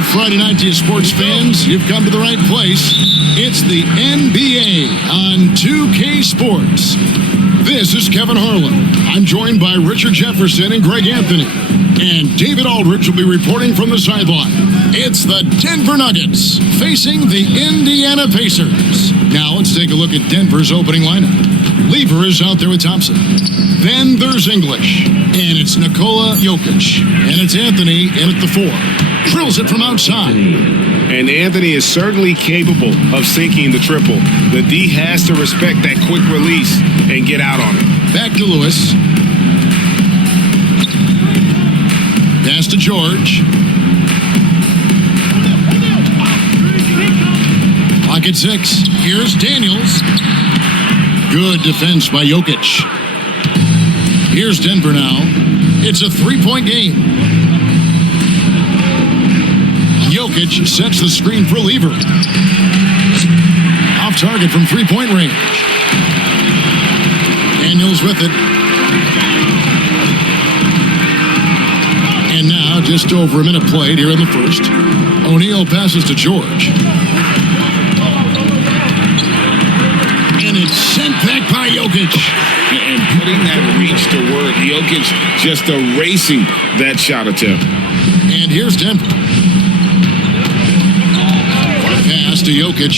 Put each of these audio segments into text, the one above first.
Good Friday night to you sports fans. You've come to the right place. It's the NBA on 2K Sports. This is Kevin Harlan. I'm joined by Richard Jefferson and Greg Anthony. And David Aldridge will be reporting from the sideline. It's the Denver Nuggets facing the Indiana Pacers. Now let's take a look at Denver's opening lineup. Lever is out there with Thompson. Then there's English. And it's Jokic. And it's Anthony in at the 4. Drills it from outside. And Anthony is certainly capable of sinking the triple. The D has to respect that quick release and get out on it. Back to Lewis. Pass to George. Pocket 6. Here's Daniels. Good defense by Jokic. Here's Denver now. It's a 3-point game. Jokic sets the screen for Lever. Off target from 3-point range. Daniels with it. And now, just over a minute played here in the first. O'Neal passes to George. And it's sent back by Jokic. And putting that reach to work, Jokic just erasing that shot attempt. And here's Denver. Pass to Jokic.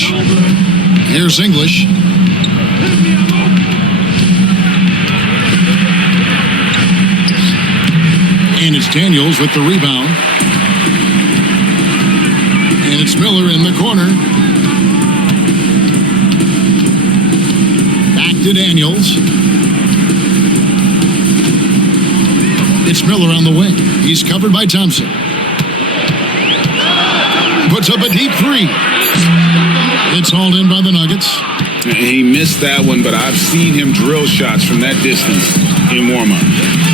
Here's English. And it's Daniels with the rebound. And it's Miller in the corner. Back to Daniels. It's Miller on the wing. He's covered by Thompson. Puts up a deep 3. It's hauled in by the Nuggets. He missed that one, but I've seen him drill shots from that distance in warm-up.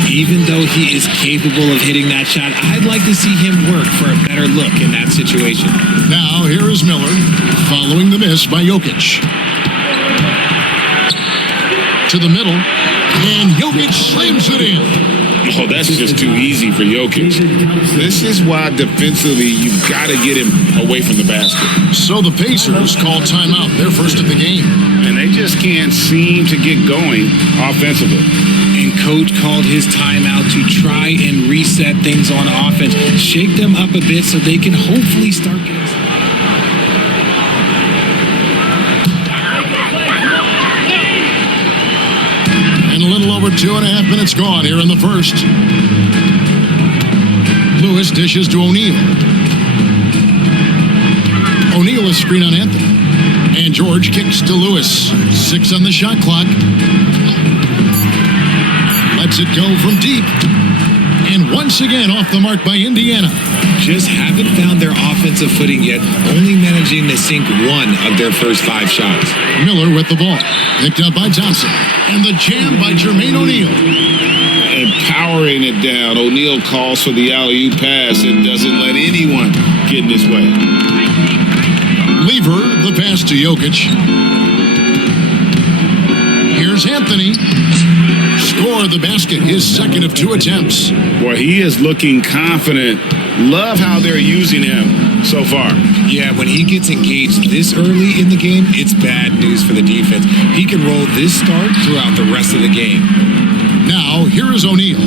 Even though he is capable of hitting that shot, I'd like to see him work for a better look in that situation. Now, here is Miller, following the miss by Jokic. To the middle, and Jokic slams it in. Oh, that's just too easy for Jokic. This is why defensively you've got to get him away from the basket. So the Pacers call timeout. They're first of the game. And they just can't seem to get going offensively. And coach called his timeout to try and reset things on offense. Shake them up a bit so they can hopefully start getting... And a little over 2.5 minutes gone here in the first. Lewis dishes to O'Neal. O'Neal is screen on Anthony. And George kicks to Lewis. 6 on the shot clock. Lets it go from deep. And once again off the mark by Indiana. Just haven't found their offensive footing yet, only managing to sink 1 of their first 5 shots. Miller with the ball. Picked up by Thompson. And the jam by Jermaine O'Neal. And powering it down. O'Neal calls for the alley-oop pass and doesn't let anyone get in his way. Lever, the pass to Jokic. Here's Anthony. Score the basket, his second of 2 attempts. Boy, he is looking confident. Love how they're using him so far. Yeah, when he gets engaged this early in the game, it's bad news for the defense. He can roll this start throughout the rest of the game. Now, here is O'Neal.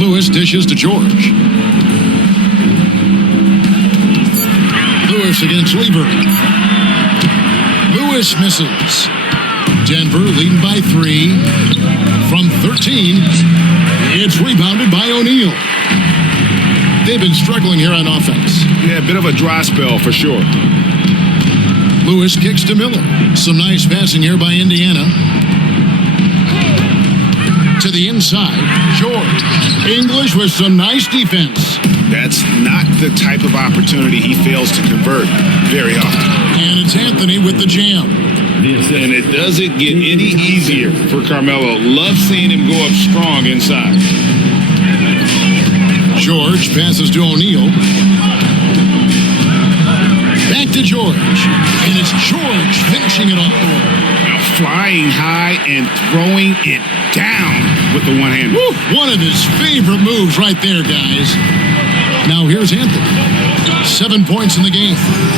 Lewis dishes to George. Lewis against Lever. Lewis misses. Denver leading by 3 from 13. It's rebounded by O'Neal. They've been struggling here on offense. Yeah, a bit of a dry spell for sure. Lewis kicks to Miller. Some nice passing here by Indiana. To the inside, George. English with some nice defense. That's not the type of opportunity he fails to convert very often. And it's Anthony with the jam. And it doesn't get any easier for Carmelo. Love seeing him go up strong inside. George passes to O'Neal. Back to George. And it's George finishing it off. Now flying high and throwing it down with the one hand. One of his favorite moves right there, guys. Now here's Anthony. 7 points in the game.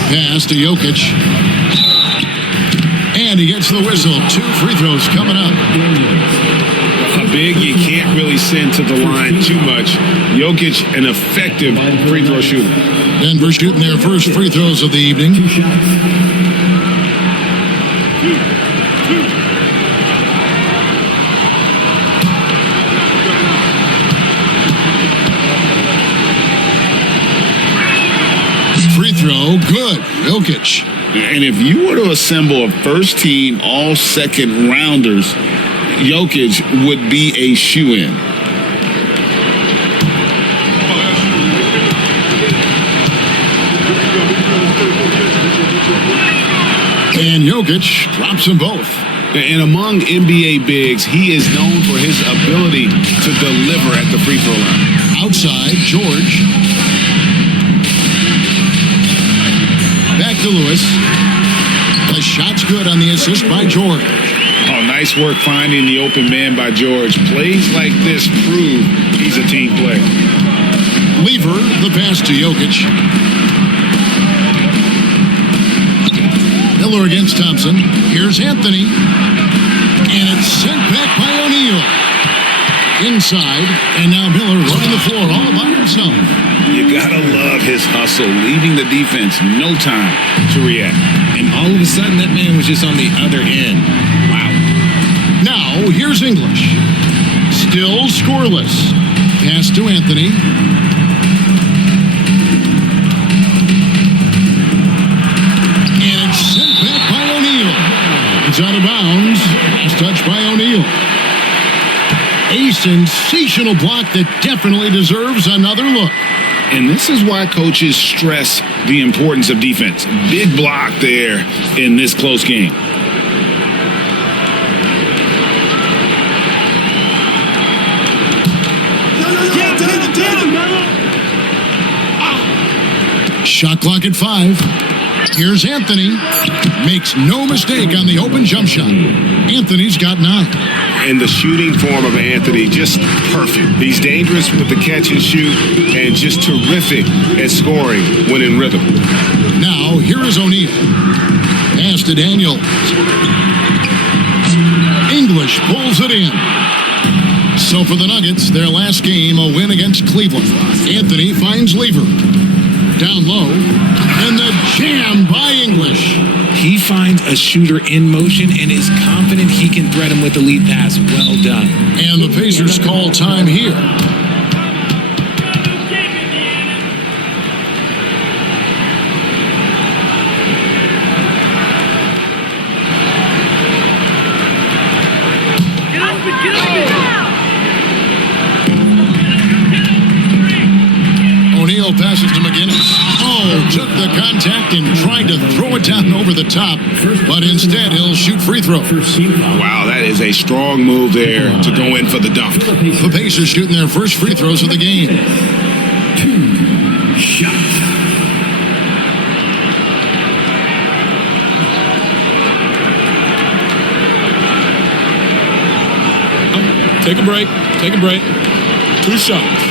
Pass to Jokic. And he gets the whistle. 2 free throws coming up. A big you can't really send to the line too much. Jokic, an effective free throw shooter. Denver shooting their first free throws of the evening. Free throw, good. Jokic. And if you were to assemble a first team all second rounders, Jokic would be a shoo-in. And Jokic drops them both. And among NBA bigs, he is known for his ability to deliver at the free throw line. Outside, George. Back to Lewis. The shot's good on the assist by George. Oh, nice work finding the open man by George. Plays like this prove he's a team player. Lever, the pass to Jokic. Miller against Thompson. Here's Anthony. And it's sent back by O'Neal. Inside, and now Miller running the floor all by himself. You gotta love his hustle, leaving the defense no time to react. And all of a sudden, that man was just on the other end. Wow. Now, here's English. Still scoreless. Pass to Anthony. And it's sent back by O'Neal. It's out of bounds. Last touch by O'Neal. A sensational block that definitely deserves another look. And this is why coaches stress the importance of defense. Big block there in this close game. Shot clock at 5. Here's Anthony. Makes no mistake on the open jump shot. Anthony's got 9. And the shooting form of Anthony, just perfect. He's dangerous with the catch and shoot and just terrific at scoring when in rhythm. Now, here is O'Neal. Pass to Daniels. English pulls it in. So for the Nuggets, their last game, a win against Cleveland. Anthony finds Lever. Down low. And the jam by English. He finds a shooter in motion and is confident he can thread him with the lead pass. Well done. And the Pacers call time here. O'Neal passes to McGinnis. Oh, took the contact and tried to throw it down over the top, but instead he'll shoot free throw. Wow, that is a strong move there to go in for the dunk. The Pacers shooting their first free throws of the game. 2 shots. Take a break. Take a break. 2 shots.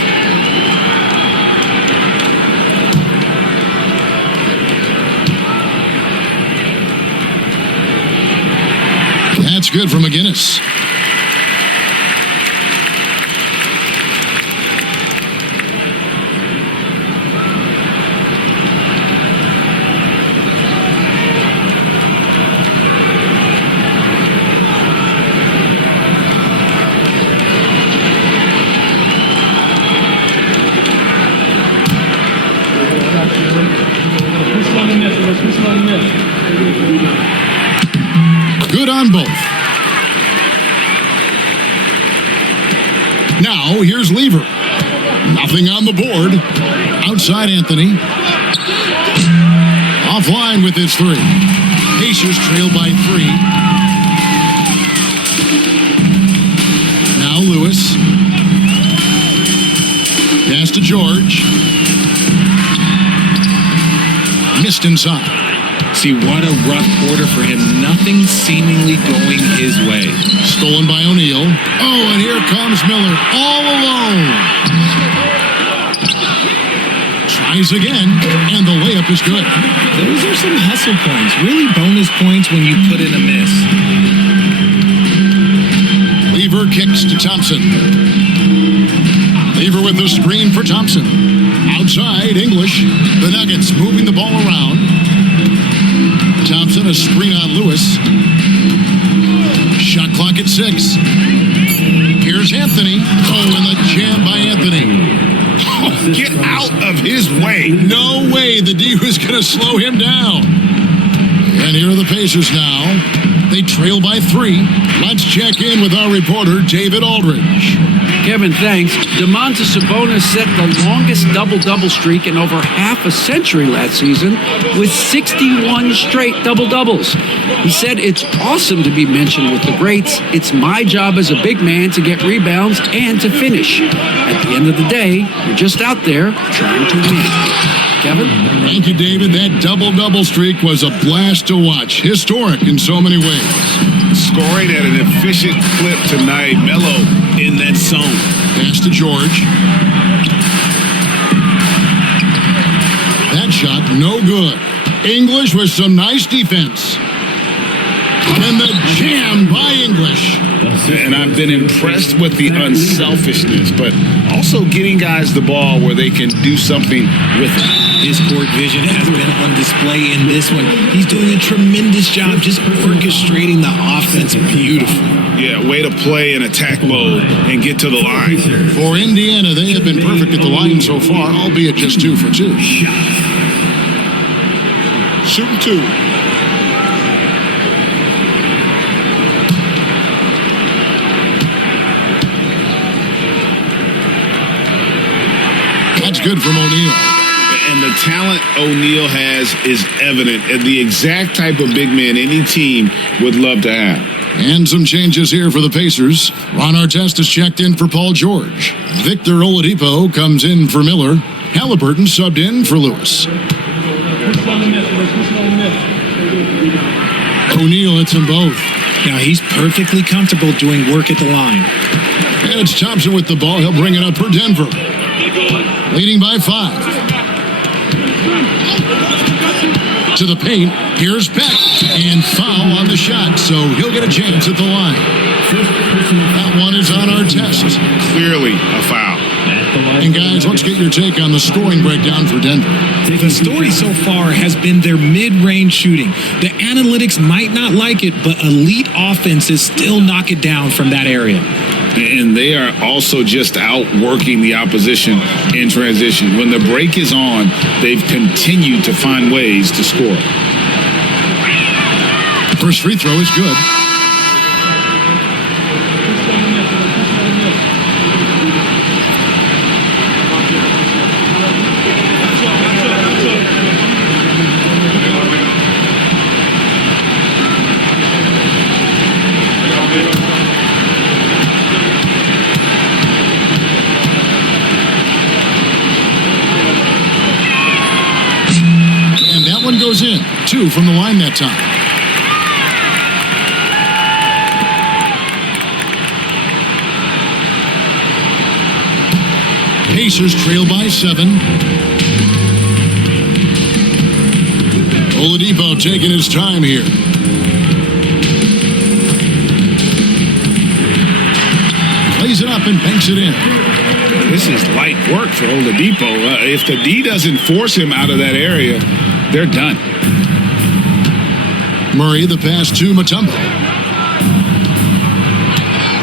That's good for McGinnis. Good on both. Now, here's Lever. Nothing on the board. Outside Anthony. Offline with his 3. Pacers trail by 3. Now Lewis. Pass to George. Missed inside. See, what a rough quarter for him. Nothing seemingly going his way. Stolen by O'Neal. Oh, and here comes Miller all alone. Tries again, and the layup is good. Those are some hustle points, really bonus points when you put in a miss. Lever kicks to Thompson. Lever with the screen for Thompson. Outside, English. The Nuggets moving the ball around. Thompson, a screen on Lewis. Shot clock at 6. Here's Anthony. Oh, and the jam by Anthony. Oh, get out of his way. No way the D was going to slow him down. And here are the Pacers now. They trail by 3. Let's check in with our reporter, David Aldridge. Kevin, thanks. Domantas Sabonis set the longest double-double streak in over half a century last season with 61 straight double-doubles. He said, "It's awesome to be mentioned with the greats. It's my job as a big man to get rebounds and to finish. At the end of the day, you're just out there trying to win." Kevin? Thank you, David. That double-double streak was a blast to watch. Historic in so many ways. Scoring at an efficient clip tonight. Melo in that zone. Pass to George. That shot, no good. English with some nice defense. And the jam by English. And I've been impressed with the unselfishness, but also getting guys the ball where they can do something with it. His court vision has been on display in this one. He's doing a tremendous job just orchestrating the offense beautifully. Yeah, way to play in attack mode and get to the line. For Indiana, they have been perfect at the line so far, albeit just 2 for 2. Shooting 2. That's good from O'Neal. And the talent O'Neal has is evident, and the exact type of big man any team would love to have. And some changes here for the Pacers. Ron Artest is checked in for Paul George. Victor Oladipo comes in for Miller. Halliburton subbed in for Lewis. O'Neal hits them both. Now he's perfectly comfortable doing work at the line. And it's Thompson with the ball. He'll bring it up for Denver. Leading by 5. To the paint. Here's Beck. And foul on the shot, so he'll get a chance at the line. That one is on Artest. Clearly a foul. And guys, let's get your take on the scoring breakdown for Denver. The story so far has been their mid-range shooting. The analytics might not like it, but elite offenses still knock it down from that area. And they are also just outworking the opposition in transition. When the break is on, they've continued to find ways to score. First free throw is good. One goes in. 2 from the line that time. Pacers trail by 7. Oladipo taking his time here. Plays it up and banks it in. This is light work for Oladipo. If the D doesn't force him out of that area, they're done. Murray, the pass to Mutombo.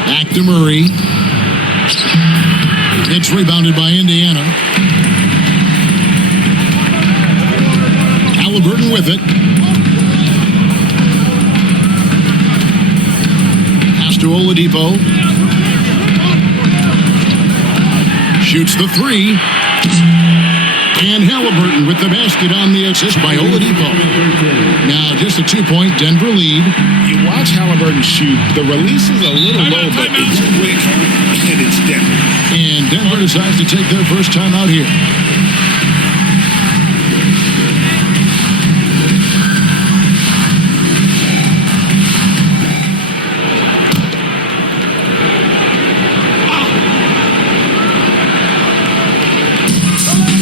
Back to Murray. It's rebounded by Indiana. Halliburton with it. Pass to Oladipo. Shoots the 3. And Halliburton with the basket on the assist by Oladipo. Now just a 2-point Denver lead. You watch Halliburton shoot. The release is a little low, but it's quick and it's Denver. And Denver decides to take their first time out here.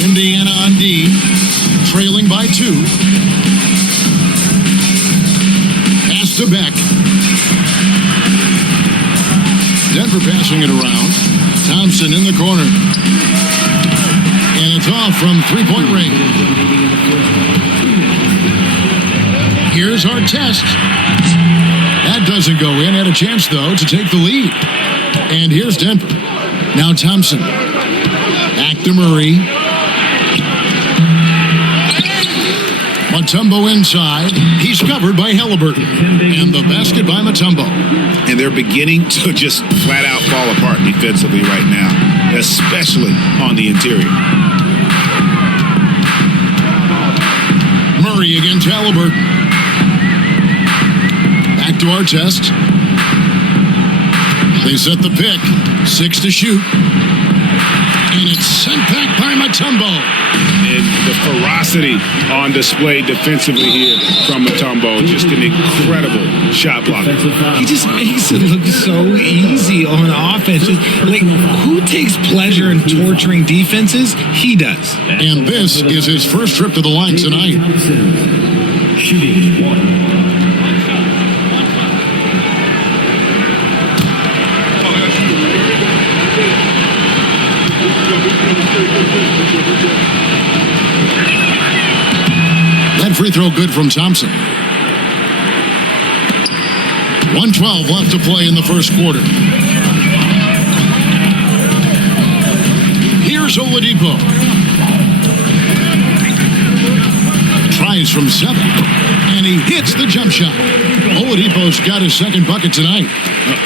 Indiana on D. by 2. Pass to Beck. Denver passing it around. Thompson in the corner. And it's off from three-point range. Here's Artest. That doesn't go in. Had a chance, though, to take the lead. And here's Denver. Now Thompson. Back to Murray. Mutombo inside. He's covered by Halliburton. And the basket by Mutombo. And they're beginning to just flat out fall apart defensively right now, especially on the interior. Murray against Halliburton. Back to Artest. They set the pick. 6 to shoot. And it's sent back by Mutombo. And the ferocity on display defensively here from Mutombo. Just an incredible shot blocker. He just makes it look so easy on offense. Like, who takes pleasure in torturing defenses? He does. And this is his first trip to the line tonight. Shooting 1. That free throw good from Thompson. 1:12 left to play in the first quarter. Here's Oladipo. Tries from 7. And he hits the jump shot. Oladipo's got his second bucket tonight.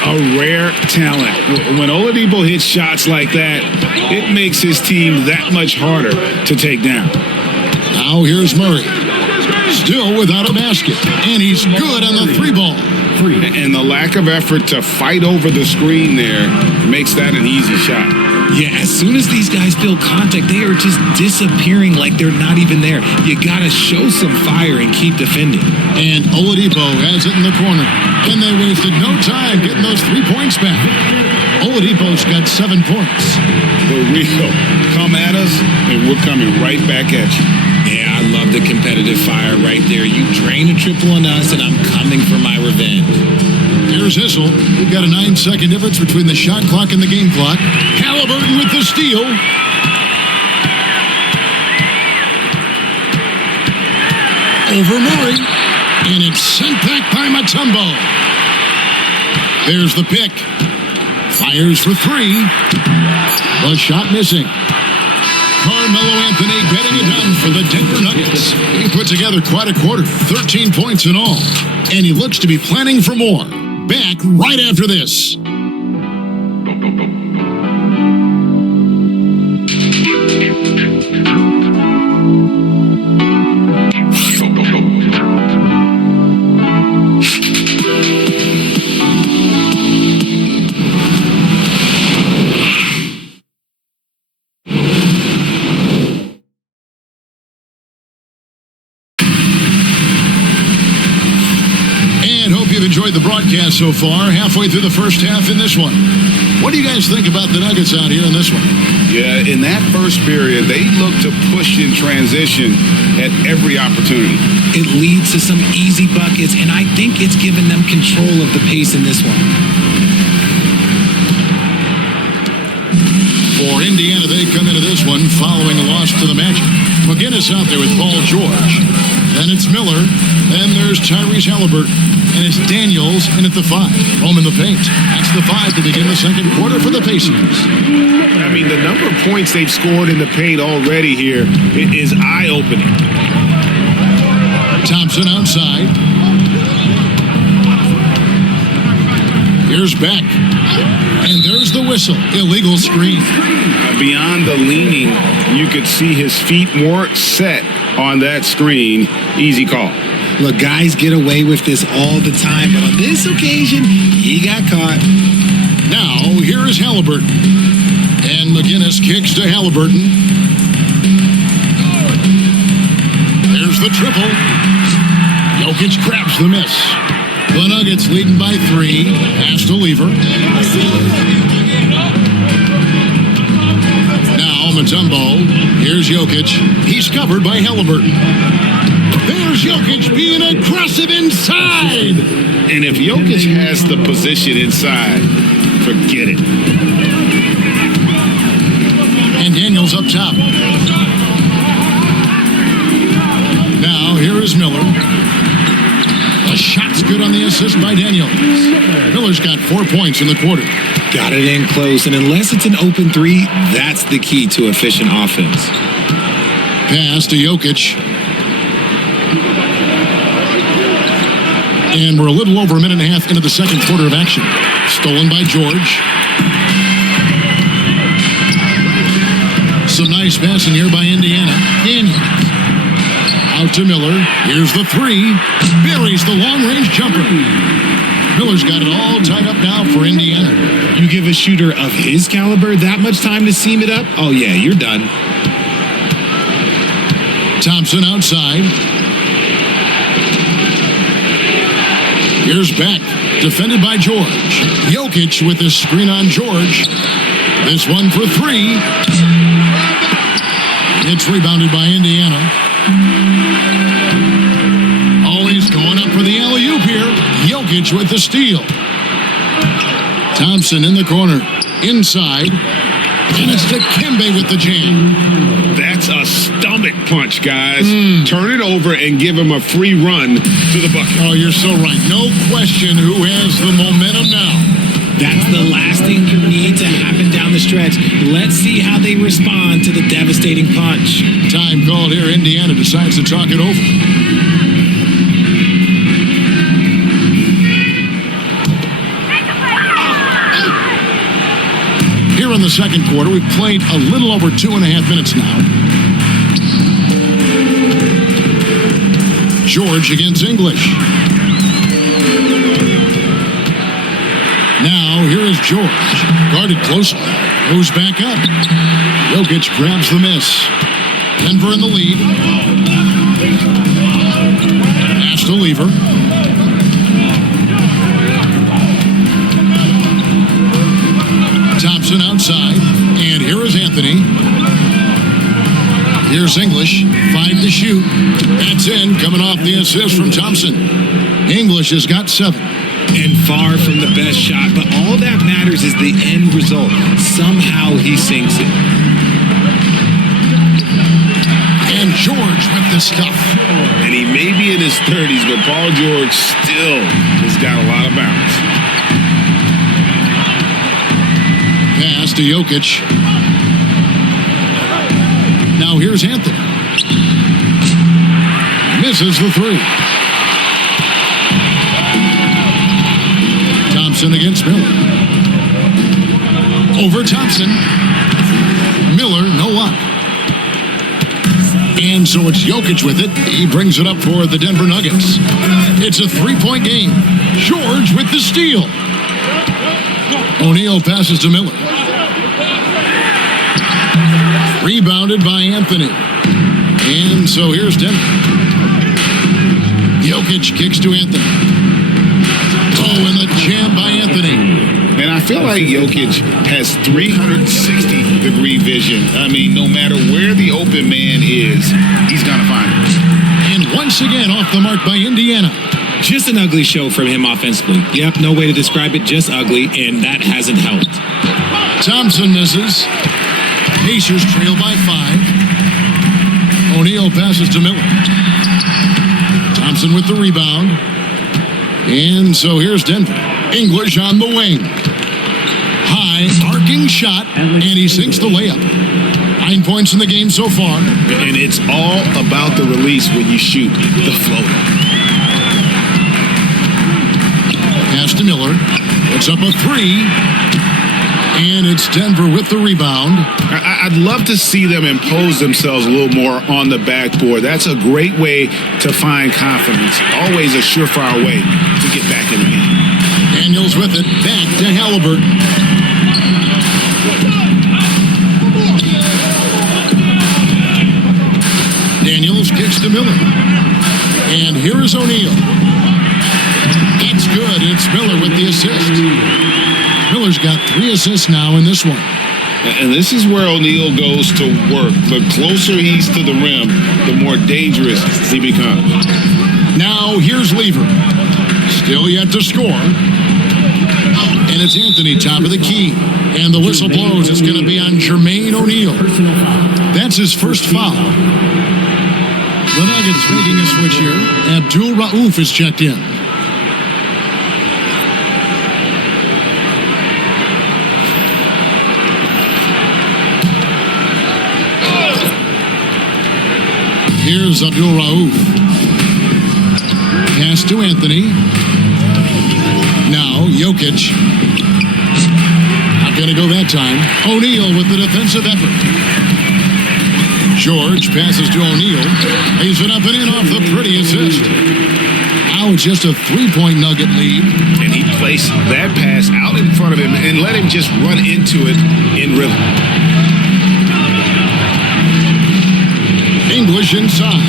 A rare talent. When Oladipo hits shots like that, it makes his team that much harder to take down. Now here's Murray. Still without a basket. And he's good on the 3-ball. And the lack of effort to fight over the screen there makes that an easy shot. Yeah, as soon as these guys feel contact, they are just disappearing like they're not even there. You got to show some fire and keep defending. And Oladipo has it in the corner. And they wasted no time getting those 3 points back. Oladipo's got 7 points. The real come at us, and we're coming right back at you. Yeah, I love the competitive fire right there. You drain a triple on us, and I'm coming for my revenge. Here's Issel. We've got a 9-second difference between the shot clock and the game clock. Halliburton with the steal. Over Murray. And it's sent back by Mutombo. There's the pick. Fires for 3. The shot missing. Carmelo Anthony getting it done for the Denver Nuggets. He put together quite a quarter, 13 points in all. And he looks to be planning for more. Back right after this. Enjoyed the broadcast so far, halfway through the first half in this one. What do you guys think about the Nuggets out here in this one? Yeah, in that first period, they looked to push in transition at every opportunity. It leads to some easy buckets, and I think it's given them control of the pace in this one. For Indiana, they come into this one following a loss to the Magic. McGinnis out there with Paul George. Then it's Miller. Then there's Tyrese Halliburton. And it's Daniels in at the 5. Home in the paint. That's the 5 to begin the second quarter for the Pacers. I mean, the number of points they've scored in the paint already here is eye-opening. Thompson outside. Here's Beck. And there's the whistle. Illegal screen. Beyond the leaning, you could see his feet more set on that screen. Easy call. Look, guys get away with this all the time, but on this occasion, he got caught. Now, here is Halliburton. And McGinnis kicks to Halliburton. There's the triple. Jokic grabs the miss. The Nuggets leading by 3. Pass to Lever. Now Mutombo. Here's Jokic. He's covered by Halliburton. There's Jokic being aggressive inside. And if Jokic has the position inside, forget it. And Daniels up top. Now, here is Miller. The shot's good on the assist by Daniels. Miller's got 4 points in the quarter. Got it in close, and unless it's an open three, that's the key to efficient offense. Pass to Jokic. And we're a little over a minute and a half into the second quarter of action. Stolen by George. Some nice passing here by Indiana. Daniels. Out to Miller. Here's the three. Buries the long-range jumper. Miller's got it all tied up now for Indiana. You give a shooter of his caliber that much time to seam it up? Oh, yeah, you're done. Thompson outside. Here's Beck, defended by George. Jokic with the screen on George. This one for three. It's rebounded by Indiana. Always going up for the alley-oop here. Jokic with the steal. Thompson in the corner. Inside. And it's Dikembe with the jam. That's a stomach punch, guys. Turn it over and give him a free run to the bucket. Oh, you're so right. No question who has the momentum now. That's the last thing you need to happen down the stretch. Let's see how they respond to the devastating punch. Time called here. Indiana decides to talk it over. Here in the second quarter, we've played a little over 2.5 minutes now. George against English. Now, here is George. Guarded closely. Moves back up. Jokic grabs the miss. Denver in the lead. Pass to Lever. Thompson outside. And here is Anthony. Here's English. 5 to shoot. That's in. Coming off the assist from Thompson. English has got 7. And far from the best shot, but all that matters is the end result. Somehow he sinks it. And George with the stuff. And he may be in his 30s, but Paul George still has got a lot of bounce. Pass to Jokic. Now here's Anthony. Misses the three. Thompson against Miller. Over Thompson. Miller, no up. And so it's Jokic with it. He brings it up for the Denver Nuggets. It's a 3-point game. George with the steal. O'Neal passes to Miller. Rebounded by Anthony. And so here's Denver. Jokic kicks to Anthony. Oh, and the jam by Anthony. And I feel like Jokic has 360-degree vision. I mean, no matter where the open man is, he's going to find him. And once again, off the mark by Indiana. Just an ugly show from him offensively. Yep, no way to describe it, just ugly, and that hasn't helped. Thompson misses. Pacers trail by 5. O'Neal passes to Miller. Thompson with the rebound. And so here's Denver. English on the wing. High, arcing shot, and he sinks the layup. 9 points in the game so far. And it's all about the release when you shoot the floater. Pass to Miller. Puts up a 3. And it's Denver with the rebound. I'd love to see them impose themselves a little more on the backboard. That's a great way to find confidence. Always a surefire way to get back in the game. Daniels with it. Back to Halliburton. Daniels kicks to Miller. And here is O'Neal. That's good. It's Miller with the assist. Miller's got 3 assists now in this one. And this is where O'Neal goes to work. The closer he's to the rim, the more dangerous he becomes. Now here's Lever. Still yet to score. And it's Anthony, top of the key. And the whistle blows. It's going to be on Jermaine O'Neal. That's his first foul. The Nuggets making a switch here. Abdul Rauf is checked in. Here's Abdul Rauf. Pass to Anthony. Now Jokic. Not going to go that time. O'Neal with the defensive effort. George passes to O'Neal. Lays it up and in off the pretty assist. Now it's just a three-point Nugget lead. And he placed that pass out in front of him and let him just run into it in rhythm. English inside,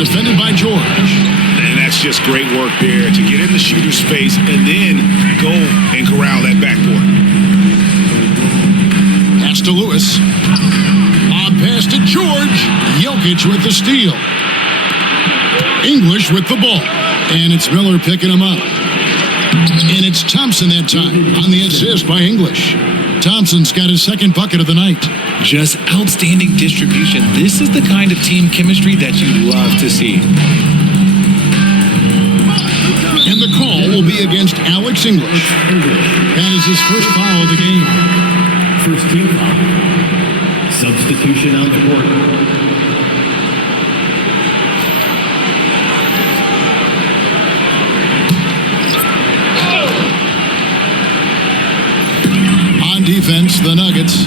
defended by George. And that's just great work there to get in the shooter's space and then go and corral that backboard. Pass to Lewis. Pass to George. Jokic with the steal. English with the ball. And it's Miller picking him up. And it's Thompson that time on the assist by English. Thompson's got his second bucket of the night. Just outstanding distribution. This is the kind of team chemistry that you love to see. And the call will be against Alex English. That is his first foul of the game. First team foul. Substitution on the court. Defense, the Nuggets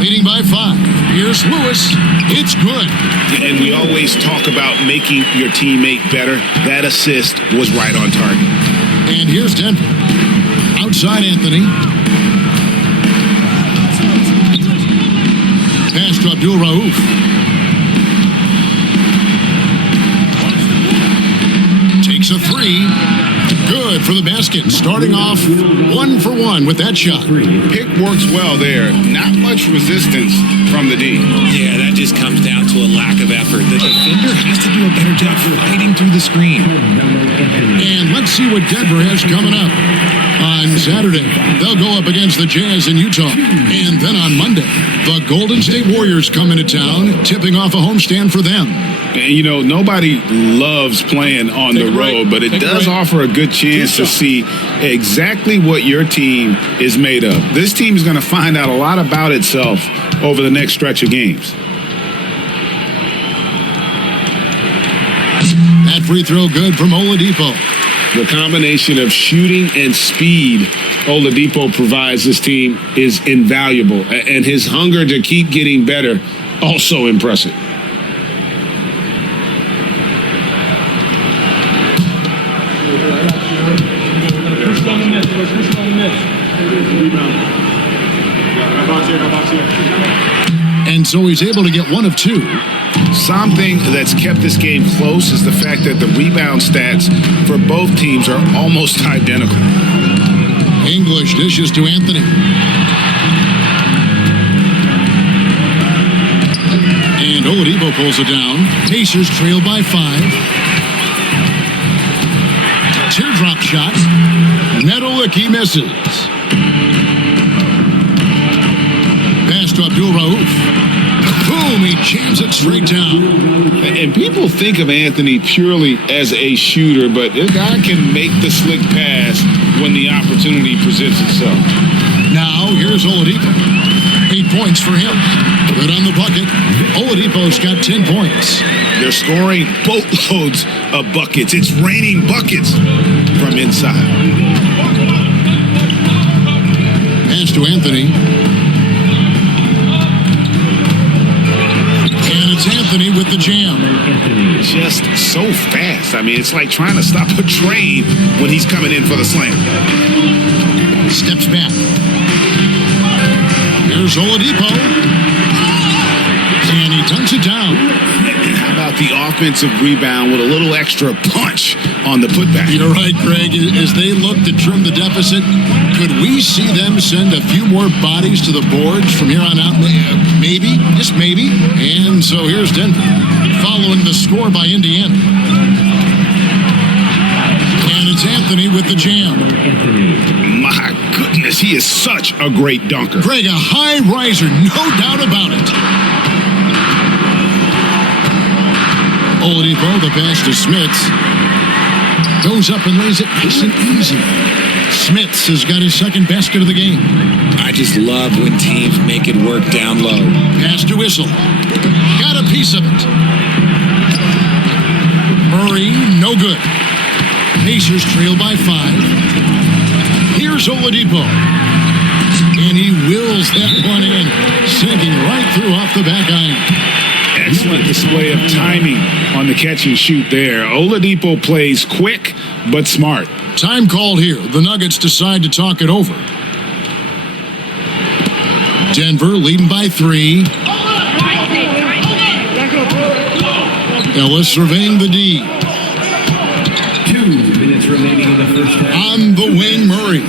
leading by 5. Here's Lewis. It's good. And we always talk about making your teammate better. That assist was right on target. And here's Denver. Outside Anthony. Pass to Abdul Rauf. Takes a three. Good for the basket. Starting off 1 for 1 with that shot. Pick works well there. Not much resistance from the D. Yeah, that just comes down to a lack of effort. The defender has to do a better job fighting through the screen. And let's see what Denver has coming up. On Saturday, they'll go up against the Jazz in Utah. And then on Monday, the Golden State Warriors come into town, tipping off a homestand for them. And, you know, nobody loves playing on the road, but it does offer a good chance to see exactly what your team is made of. This team is going to find out a lot about itself over the next stretch of games. That free throw good from Oladipo. The combination of shooting and speed Oladipo provides this team is invaluable. And his hunger to keep getting better, also impressive. And so he's able to get 1 of 2. Something that's kept this game close is the fact that the rebound stats for both teams are almost identical. English dishes to Anthony. And Oladipo pulls it down. Pacers trail by 5. Teardrop shot. Netolicky misses. Pass to Abdul Rauf. Boom, he jams it straight down. And people think of Anthony purely as a shooter, but this guy can make the slick pass when the opportunity presents itself. Now, here's Oladipo. 8 points for him. Good on the bucket. Oladipo's got 10 points. They're scoring boatloads of buckets. It's raining buckets from inside. Pass to Anthony. It's Anthony with the jam. Just so fast. I mean, it's like trying to stop a train when he's coming in for the slam. Steps back. Here's Oladipo. And he dunks it down. How about the offensive rebound with a little extra punch on the putback. You're right, Greg. As they look to trim the deficit, could we see them send a few more bodies to the boards from here on out? Maybe, just maybe. And so here's Denver, following the score by Indiana. And it's Anthony with the jam. My goodness, he is such a great dunker. Greg, a high riser, no doubt about it. Oladipo, the pass to Smits. Goes up and lays it nice and easy. Smits has got his second basket of the game. I just love when teams make it work down low. Pass to Issel. Got a piece of it. Murray, no good. Pacers trail by 5. Here's Oladipo. And he wills that one in, sinking right through off the back iron. Excellent display of timing on the catch and shoot there. Oladipo plays quick but smart. Time called here. The Nuggets decide to talk it over. Denver leading by 3. Ellis surveying the D. 2 minutes remaining in the first half. On the wing, Murray.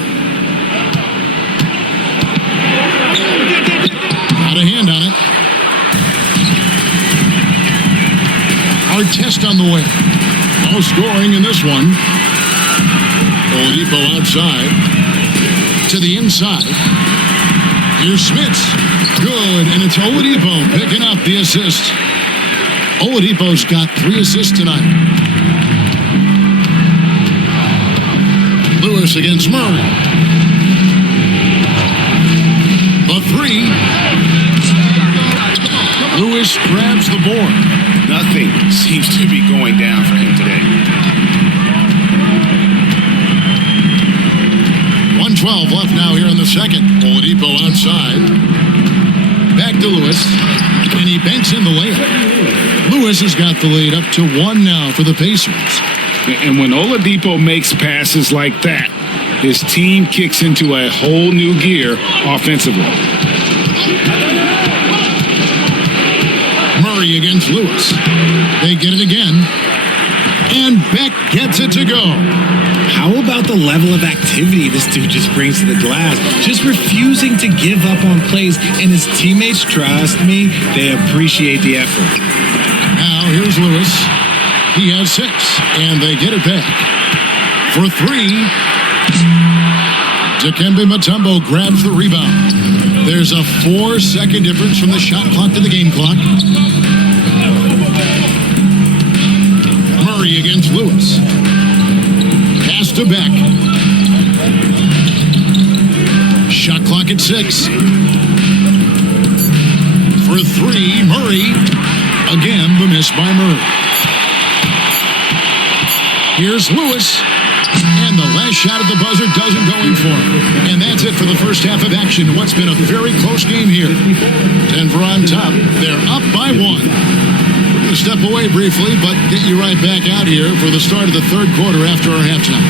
Got a hand on it. Our test on the way. No scoring in this one. Oladipo outside. To the inside. Here's Smits. Good, and it's Oladipo picking up the assist. Oladipo's got 3 assists tonight. Lewis against Murray. The 3. Lewis grabs the board. Nothing seems to be going down for him today. 1:12 left now here in the second. Oladipo outside. Back to Lewis. And he banks in the layup. Lewis has got the lead up to 1 now for the Pacers. And when Oladipo makes passes like that, his team kicks into a whole new gear offensively. Murray against Lewis. They get it again. And Beck gets it to go. How about the level of activity this dude just brings to the glass? Just refusing to give up on plays, and his teammates, trust me, they appreciate the effort. Now here's Lewis. He has 6, and they get it back. For 3, Dikembe Mutombo grabs the rebound. There's a 4-second difference from the shot clock to the game clock. Murray against Lewis. Pass to Beck. Shot clock at 6. For 3, Murray. Again, the miss by Murray. Here's Lewis. And the last shot at the buzzer doesn't go in for him. And that's it for the first half of action. What's been a very close game here. Denver on top. They're up by 1. We're going to step away briefly, but get you right back out here for the start of the third quarter after our halftime.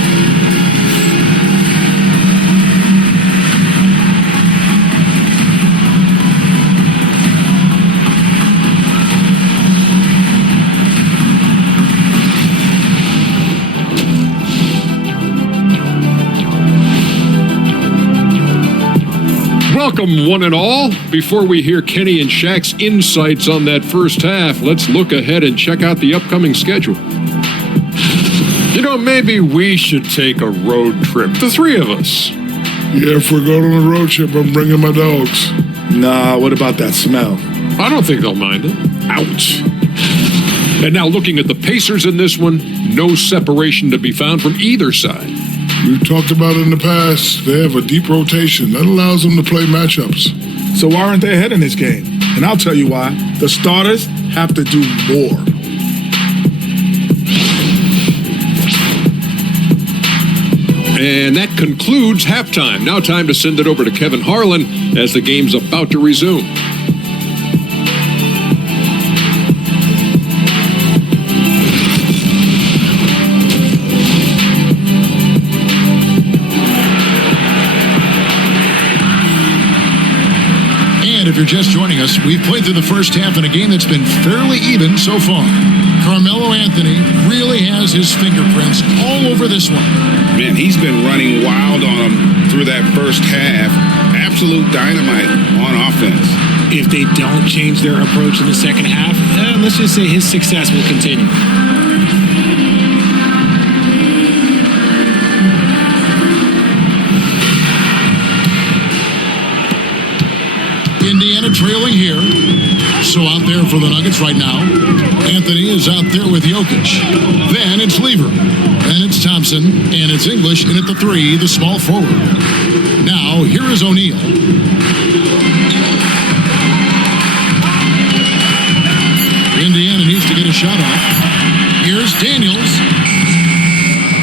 Welcome, one and all. Before we hear Kenny and Shaq's insights on that first half, let's look ahead and check out the upcoming schedule. You know, maybe we should take a road trip, the 3 of us. Yeah, if we're going on a road trip, I'm bringing my dogs. Nah, what about that smell? I don't think they'll mind it. Ouch. And now looking at the Pacers in this one, no separation to be found from either side. We've talked about it in the past. They have a deep rotation. That allows them to play matchups. So why aren't they ahead in this game? And I'll tell you why. The starters have to do more. And that concludes halftime. Now time to send it over to Kevin Harlan as the game's about to resume. If you're just joining us, we've played through the first half in a game that's been fairly even so far. Carmelo Anthony really has his fingerprints all over this one. Man, he's been running wild on them through that first half. Absolute dynamite on offense. If they don't change their approach in the second half, let's just say his success will continue. Indiana trailing here. So out there for the Nuggets right now. Anthony is out there with Jokic. Then it's Lever. Then it's Thompson. And it's English in at the 3, the small forward. Now, here is O'Neal. Indiana needs to get a shot off. Here's Daniels.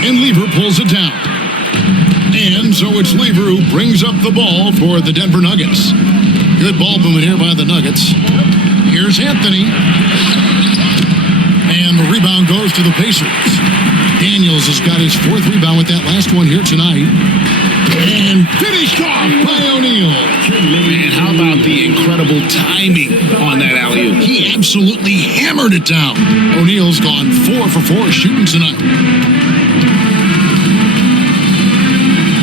And Lever pulls it down. And so it's Lever who brings up the ball for the Denver Nuggets. Good ball movement here by the Nuggets. Here's Anthony. And the rebound goes to the Pacers. Daniels has got his 4th rebound with that last one here tonight. And finished off by O'Neal. Man, how about the incredible timing on that alley-oop? He absolutely hammered it down. O'Neal's gone 4 for 4 shooting tonight.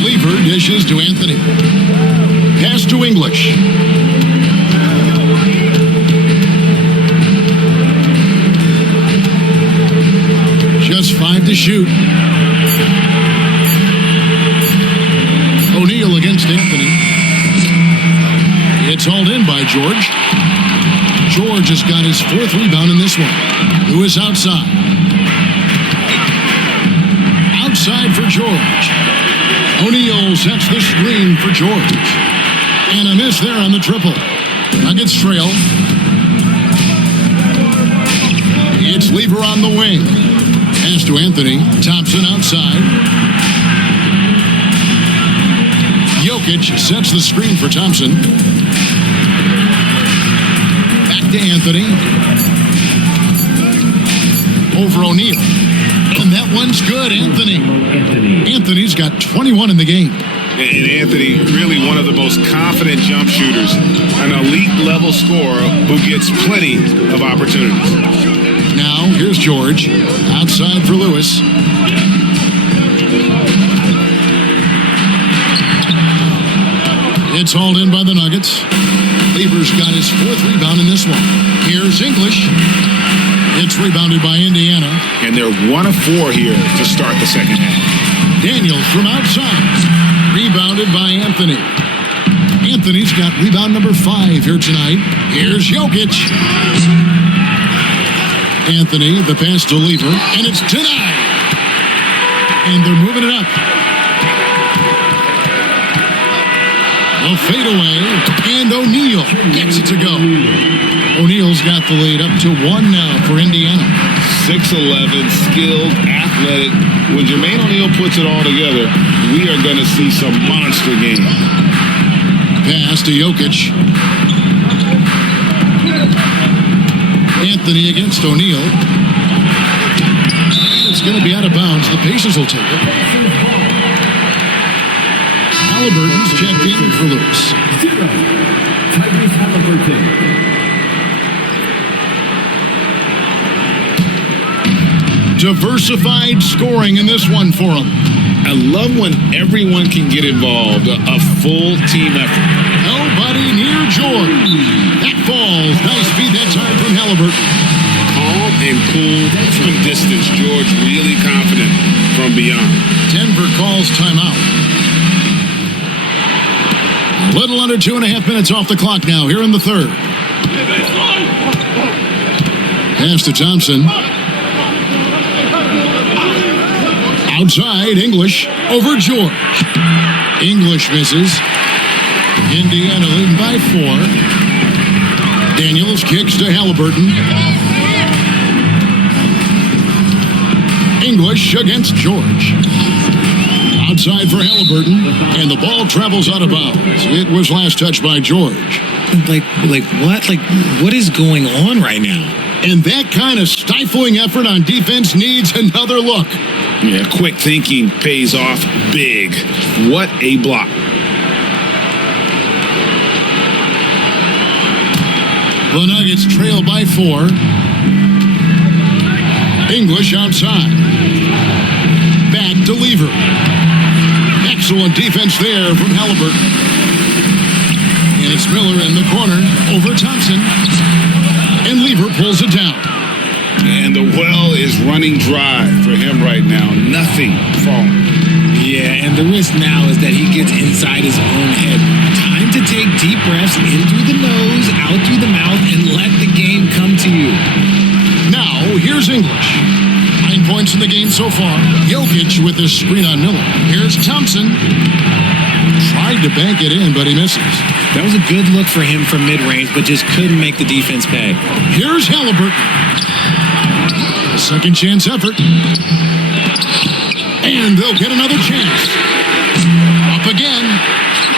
Lever dishes to Anthony. Pass to English. Just 5 to shoot. O'Neal against Anthony. It's hauled in by George. George has got his 4th rebound in this one. Lewis outside. Outside for George. O'Neal sets the screen for George. And a miss there on the triple. Nuggets trail. It's Lever on the wing. Pass to Anthony. Thompson outside. Jokic sets the screen for Thompson. Back to Anthony. Over O'Neal. And that one's good, Anthony. Anthony's got 21 in the game. And Anthony, really one of the most confident jump shooters, an elite-level scorer who gets plenty of opportunities. Now, here's George. Outside for Lewis. It's hauled in by the Nuggets. Lever's got his 4th rebound in this one. Here's English. It's rebounded by Indiana. And they're 1 of 4 here to start the second half. Daniels from outside. Rebounded by Anthony. Anthony's got rebound number 5 here tonight. Here's Jokic. Anthony, the pass to Lever, and it's denied. And they're moving it up. A fadeaway, and O'Neal gets it to go. O'Neal's got the lead up to 1 now for Indiana. 6'11", skilled, athletic. When Jermaine O'Neal puts it all together, we are going to see some monster games. Pass to Jokic. Anthony against O'Neal. It's going to be out of bounds. The Pacers will take it. Halliburton's checked in for Lewis. Diversified scoring in this one for him. I love when everyone can get involved, a full team effort. Nobody near George. That falls. Nice feed that time from Halliburton. Calm and cool from distance. George really confident from beyond. Denver calls timeout. A little under 2.5 minutes off the clock now here in the 3rd. Pass to Thompson. Outside, English over George. English misses. Indiana leading by 4. Daniels kicks to Halliburton. English against George. Outside for Halliburton, and the ball travels out of bounds. It was last touched by George. Like what? Like, what is going on right now? And that kind of stifling effort on defense needs another look. Yeah, quick thinking pays off big. What a block. The Nuggets trail by 4. English outside. Back to Lever. Excellent defense there from Halliburton. And it's Miller in the corner over Thompson. And Lever pulls it down. And the well is running dry for him right now. Nothing falling. Yeah, and the risk now is that he gets inside his own head. Time to take deep breaths in through the nose, out through the mouth, and let the game come to you. Now, here's English. 9 points in the game so far. Jokic with a screen on Miller. Here's Thompson. Tried to bank it in, but he misses. That was a good look for him from mid-range, but just couldn't make the defense pay. Here's Halliburton. A second chance effort. And they'll get another chance. Up again.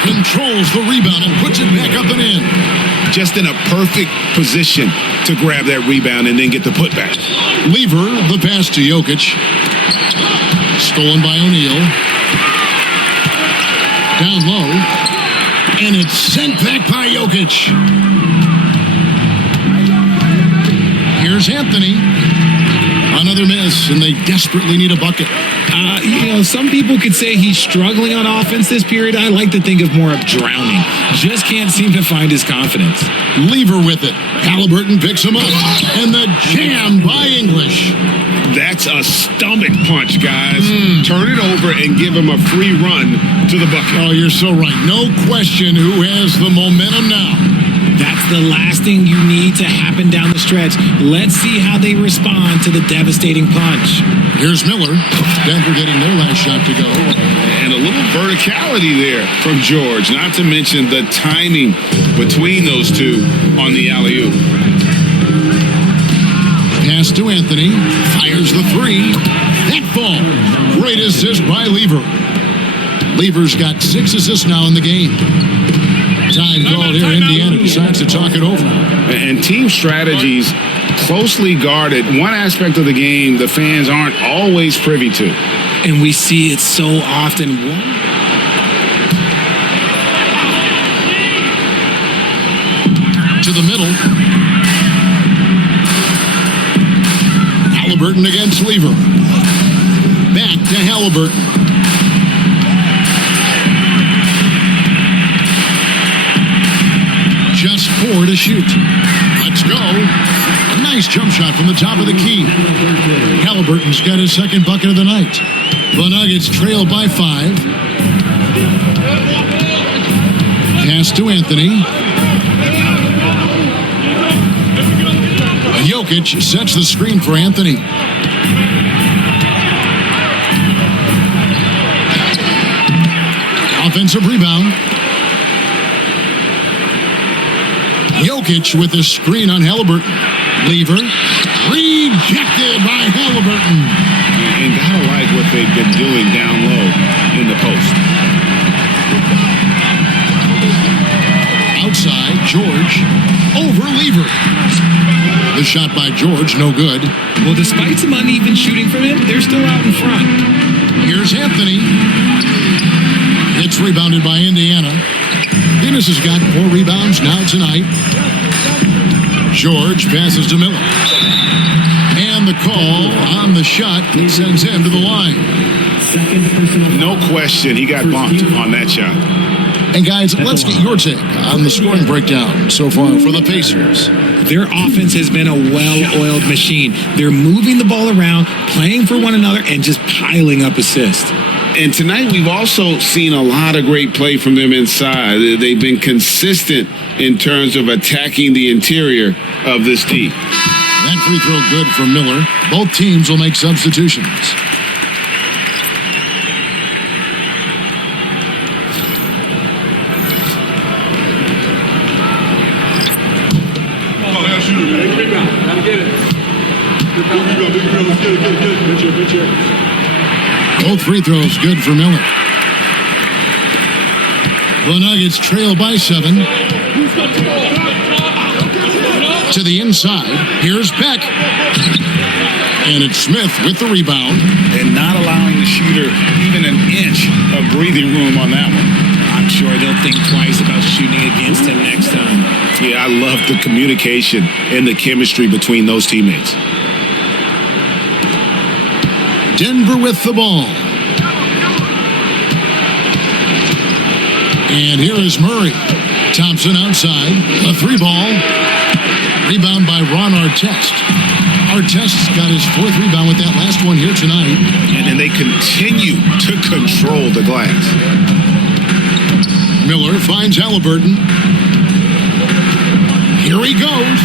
Controls the rebound and puts it back up and in. Just in a perfect position to grab that rebound and then get the putback. Lever, the pass to Jokic. Stolen by O'Neal. Down low. And it's sent back by Jokic. Here's Anthony. Another miss, and they desperately need a bucket. Some people could say he's struggling on offense this period. I like to think of more of drowning. Just can't seem to find his confidence. Lever with it. Halliburton picks him up. And the jam by English. That's a stomach punch, guys. Turn it over and give him a free run to the bucket. Oh, you're so right. No question who has the momentum now. That's the last thing you need to happen down the stretch. Let's see how they respond to the devastating punch. Here's Miller. Denver getting their last shot to go. And a little verticality there from George, not to mention the timing between those two on the alley-oop. Pass to Anthony. Fires the three. That ball. Great assist by Lever. Lever's got 6 assists now in the game. Time called here. Indiana decides to talk it over. And team strategies closely guarded. One aspect of the game the fans aren't always privy to. And we see it so often. To the middle. Halliburton against Lever. Back to Halliburton. Just 4 to shoot. Let's go. A nice jump shot from the top of the key. Halliburton's got his second bucket of the night. The Nuggets trail by 5. Pass to Anthony. Jokic sets the screen for Anthony. Offensive rebound. Jokic with a screen on Halliburton. Lever. Rejected by Halliburton. And gotta like what they've been doing down low in the post. Outside, George. Over Lever. The shot by George, no good. Well, despite some uneven shooting from him, they're still out in front. Here's Anthony. It's rebounded by Indiana. McGinnis has got 4 rebounds now tonight. George passes to Miller. And the call on the shot sends him to the line. No question, he got bumped on that shot. And guys, let's get your take on the scoring breakdown so far for the Pacers. Their offense has been a well-oiled machine. They're moving the ball around, playing for one another, and just piling up assists. And tonight we've also seen a lot of great play from them inside. They've been consistent in terms of attacking the interior of this team. That free throw good from Miller. Both teams will make substitutions. Both free throws good for Miller. The Nuggets trail by 7. To the inside. Here's Beck. And it's Smith with the rebound. And not allowing the shooter even an inch of breathing room on that one. I'm sure they'll think twice about shooting against him next time. Yeah, I love the communication and the chemistry between those teammates. Denver with the ball. And here is Murray. Thompson outside. A 3-ball. Rebound by Ron Artest. Artest's got his 4th rebound with that last one here tonight. And then they continue to control the glass. Miller finds Halliburton. Here he goes.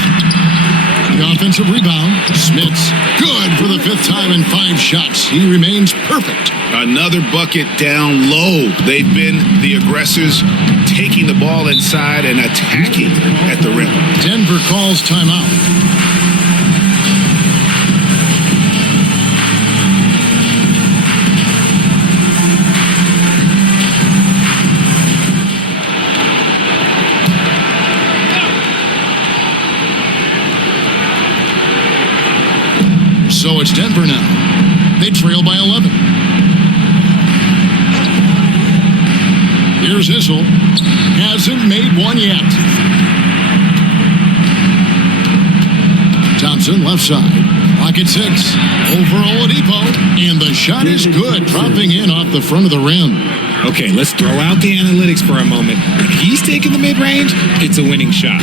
The offensive rebound. Smits. Good for the 5th time in 5 shots. He remains perfect. Another bucket down low. They've been the aggressors, taking the ball inside and attacking at the rim. Denver calls timeout. So it's Denver now. They trail by 11. Here's Issel. Hasn't made one yet. Thompson left side. Clock at 6. Over Oladipo. And the shot is good. Dropping in off the front of the rim. Okay, let's throw out the analytics for a moment. When he's taking the mid-range, it's a winning shot.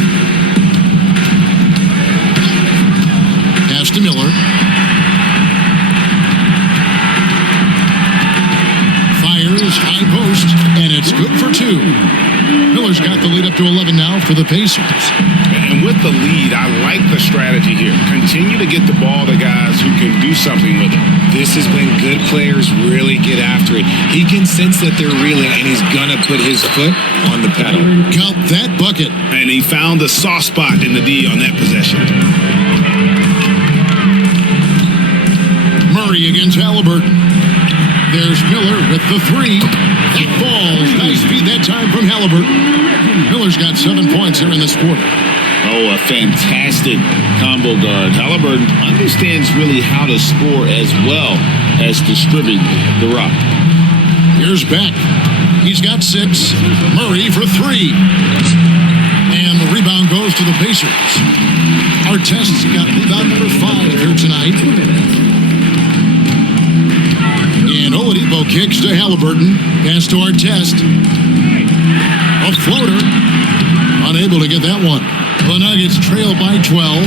Pass to Miller. Fires high post, and it's good for 2. Miller's got the lead up to 11 now for the Pacers. And with the lead, I like the strategy here. Continue to get the ball to guys who can do something with it. This is when good players really get after it. He can sense that they're reeling, and he's going to put his foot on the pedal. Count that bucket. And he found the soft spot in the D on that possession. Murray against Halliburton. There's Miller with the 3. That falls. Nice feed that time from Halliburton. Miller's got 7 points here in this quarter. Oh, a fantastic combo guard. Halliburton understands really how to score as well as distribute the rock. Here's Beck. He's got 6. Murray for 3. And the rebound goes to the Pacers. Artest's got rebound number 5 here tonight. And Oladipo kicks to Halliburton. Pass to Artest. A floater. Unable to get that one. The Nuggets trail by 12.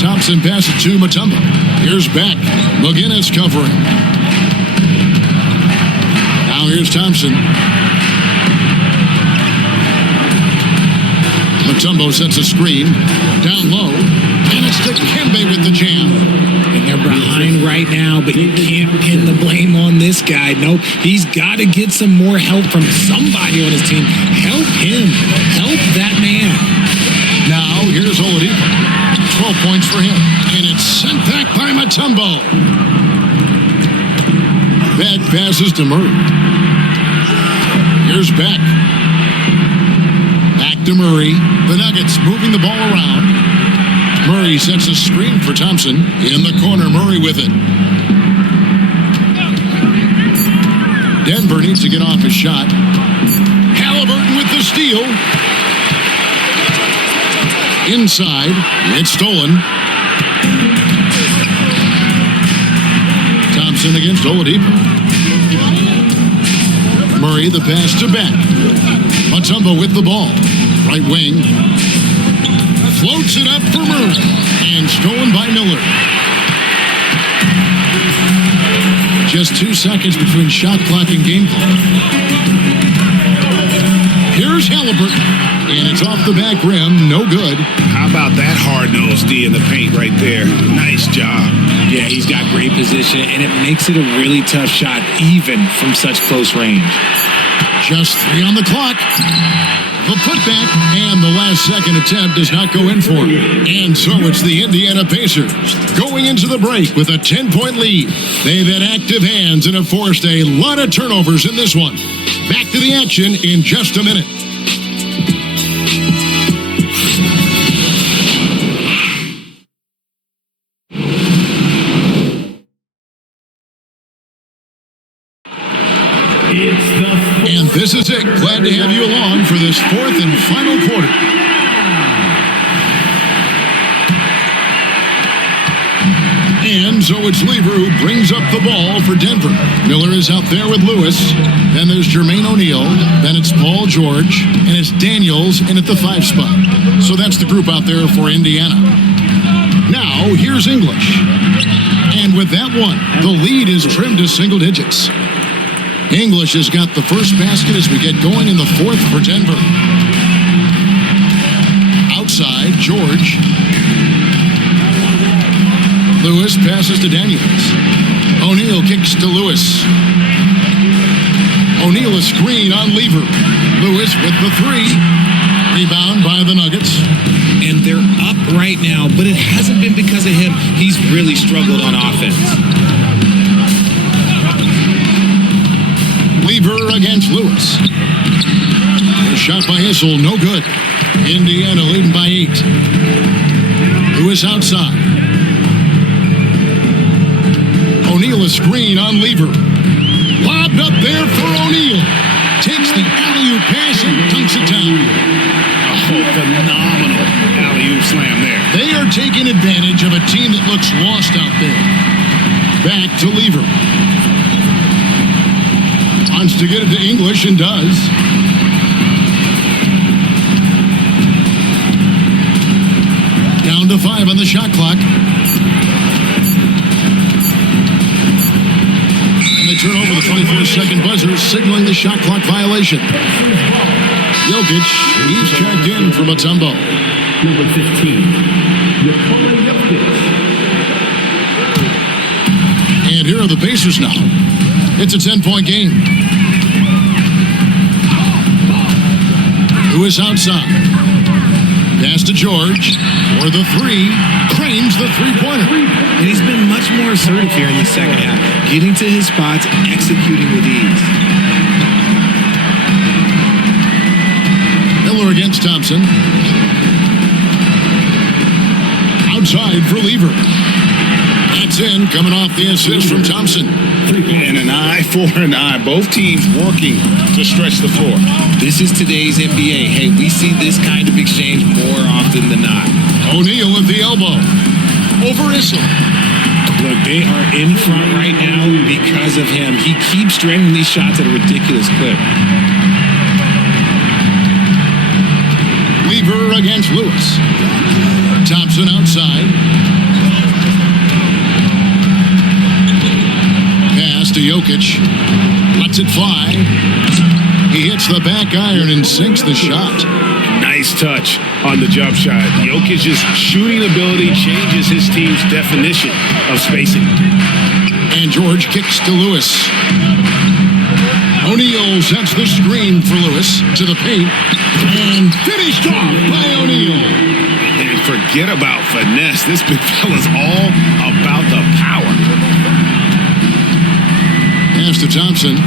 Thompson passes to Mutombo. Here's Beck. McGinnis covering. Now here's Thompson. Mutombo sets a screen. Down low. And it's to Kembe with the jam. And they're behind right now, but you can't pin the blame on this guy. Nope, he's got to get some more help from somebody on his team. Help him. Help that man. Now, here's Oladipo. 12 points for him. And it's sent back by Mutombo. Bad passes to Murray. Here's Beck. Back to Murray. The Nuggets moving the ball around. Murray sets a screen for Thompson. In the corner, Murray with it. Denver needs to get off his shot. Halliburton with the steal. Inside. It's stolen. Thompson against Oladipo. Murray the pass to Beck. Mutombo with the ball. Right wing. Floats it up for Murray. And stolen by Miller. Just 2 seconds between shot clock and game clock. Here's Halliburton. And it's off the back rim. No good. How about that hard-nosed D in the paint right there? Nice job. Yeah, he's got great position, and it makes it a really tough shot, even from such close range. Just 3 on the clock. The putback and the last second attempt does not go in for him. And so it's the Indiana Pacers going into the break with a 10-point lead. They've had active hands and have forced a lot of turnovers in this one. Back to the action in just a minute. And this is it. Glad to have you along for this 4th and final quarter. And so it's Lever who brings up the ball for Denver. Miller is out there with Lewis. Then there's Jermaine O'Neal. Then it's Paul George. And it's Daniels in at the 5 spot. So that's the group out there for Indiana. Now, here's English. And with that one, the lead is trimmed to single digits. English has got the first basket as we get going in the 4th for Denver. Outside, George. Lewis passes to Daniels. O'Neal kicks to Lewis. O'Neal a screen on Lever. Lewis with the 3. Rebound by the Nuggets. And they're up right now, but it hasn't been because of him. He's really struggled on offense. Lever against Lewis. Shot by Issel, no good. Indiana leading by 8. Lewis outside. O'Neal a screen on Lever. Lobbed up there for O'Neal. Takes the alley-oop pass and dunks it down. Oh, phenomenal alley-oop slam there. They are taking advantage of a team that looks lost out there. Back to Lever. Wants to get it to English and does. Down to 5 on the shot clock. And they turn over the 24-second buzzer, signaling the shot clock violation. Jokic, he's checked in from a tumble. Number 15, Jokic. And here are the Pacers now. It's a 10-point game. Lewis outside. Pass to George for the 3. Cranes the three-pointer. And he's been much more assertive here in the second half, getting to his spots, executing with ease. Miller against Thompson. Outside for Lever. That's in, coming off the assist from Thompson. And an eye for an eye. Both teams working to stretch the floor. This is today's NBA. Hey, we see this kind of exchange more often than not. O'Neal with the elbow. Over Issel. Look, they are in front right now because of him. He keeps draining these shots at a ridiculous clip. Lever against Lewis. Thompson outside. Pass to Jokic. Lets it fly. He hits the back iron and sinks the shot. Nice touch on the jump shot. Jokic's shooting ability changes his team's definition of spacing. And George kicks to Lewis. O'Neal sets the screen for Lewis to the paint. And finished off by O'Neal. And forget about finesse. This big fella's all about the power. Pass to Thompson.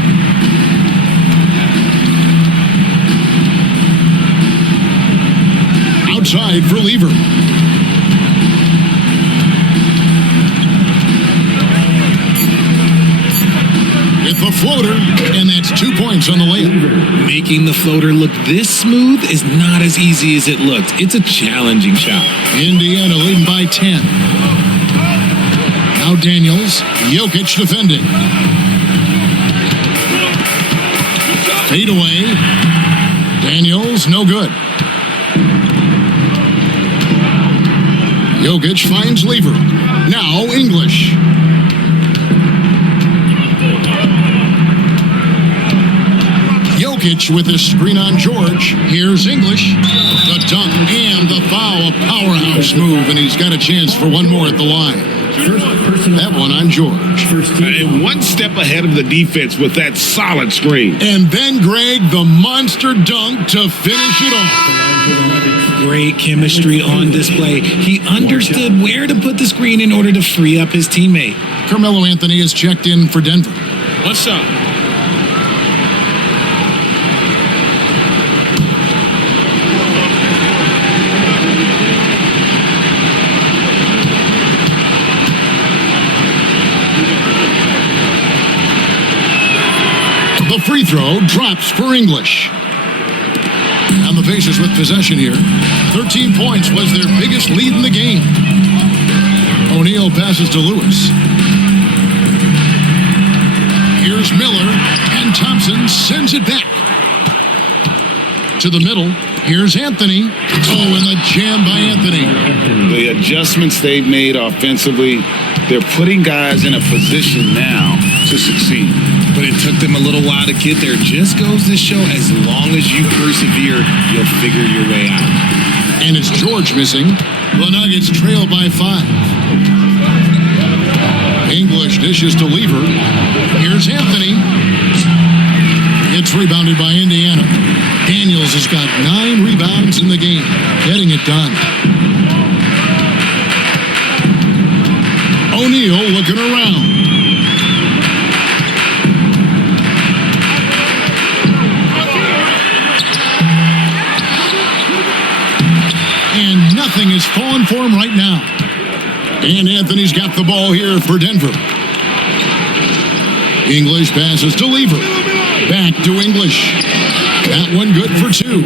Outside for Lever. With the floater, and that's 2 points on the layup. Making the floater look this smooth is not as easy as it looks. It's a challenging shot. Indiana leading by 10. Now Daniels, Jokic defending. Fade away. Daniels, no good. Jokic finds Lever. Now English. Jokic with a screen on George. Here's English. The dunk and the foul. A powerhouse move, and he's got a chance for one more at the line. That one on George. And one step ahead of the defense with that solid screen. And then Greg, the monster dunk to finish it off. Great chemistry on display. He understood where to put the screen in order to free up his teammate. Carmelo Anthony is checked in for Denver. What's up? The free throw drops for English. And the Pacers with possession here. 13 points was their biggest lead in the game. O'Neal passes to Lewis. Here's Miller, and Thompson sends it back. To the middle. Here's Anthony. Oh, and the jam by Anthony. The adjustments they've made offensively, they're putting guys in a position now to succeed. But it took them a little while to get there. Just goes to show, as long as you persevere, you'll figure your way out. And it's George missing. The Nuggets trail by 5. English dishes to Lever. Here's Anthony. It's rebounded by Indiana. Daniels has got 9 rebounds in the game, getting it done. O'Neal looking around. And nothing is falling for him right now. And Anthony's got the ball here for Denver. English passes to Lever. Back to English. That one good for 2.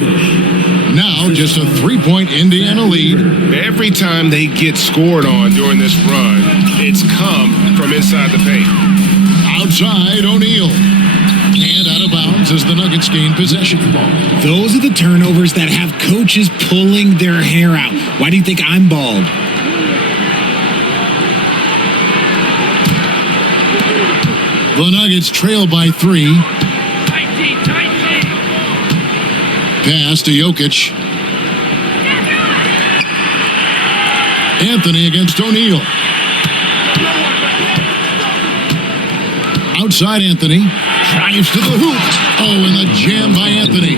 Now just a 3-point Indiana lead. Every time they get scored on during this run, it's come from inside the paint. Outside O'Neal. And out of bounds as the Nuggets gain possession. Those are the turnovers that have coaches pulling their hair out. Why do you think I'm bald? The Nuggets trail by 3. Pass to Jokic. Anthony against O'Neal. Outside Anthony. Drives to the hoop. Oh, and the jam by Anthony.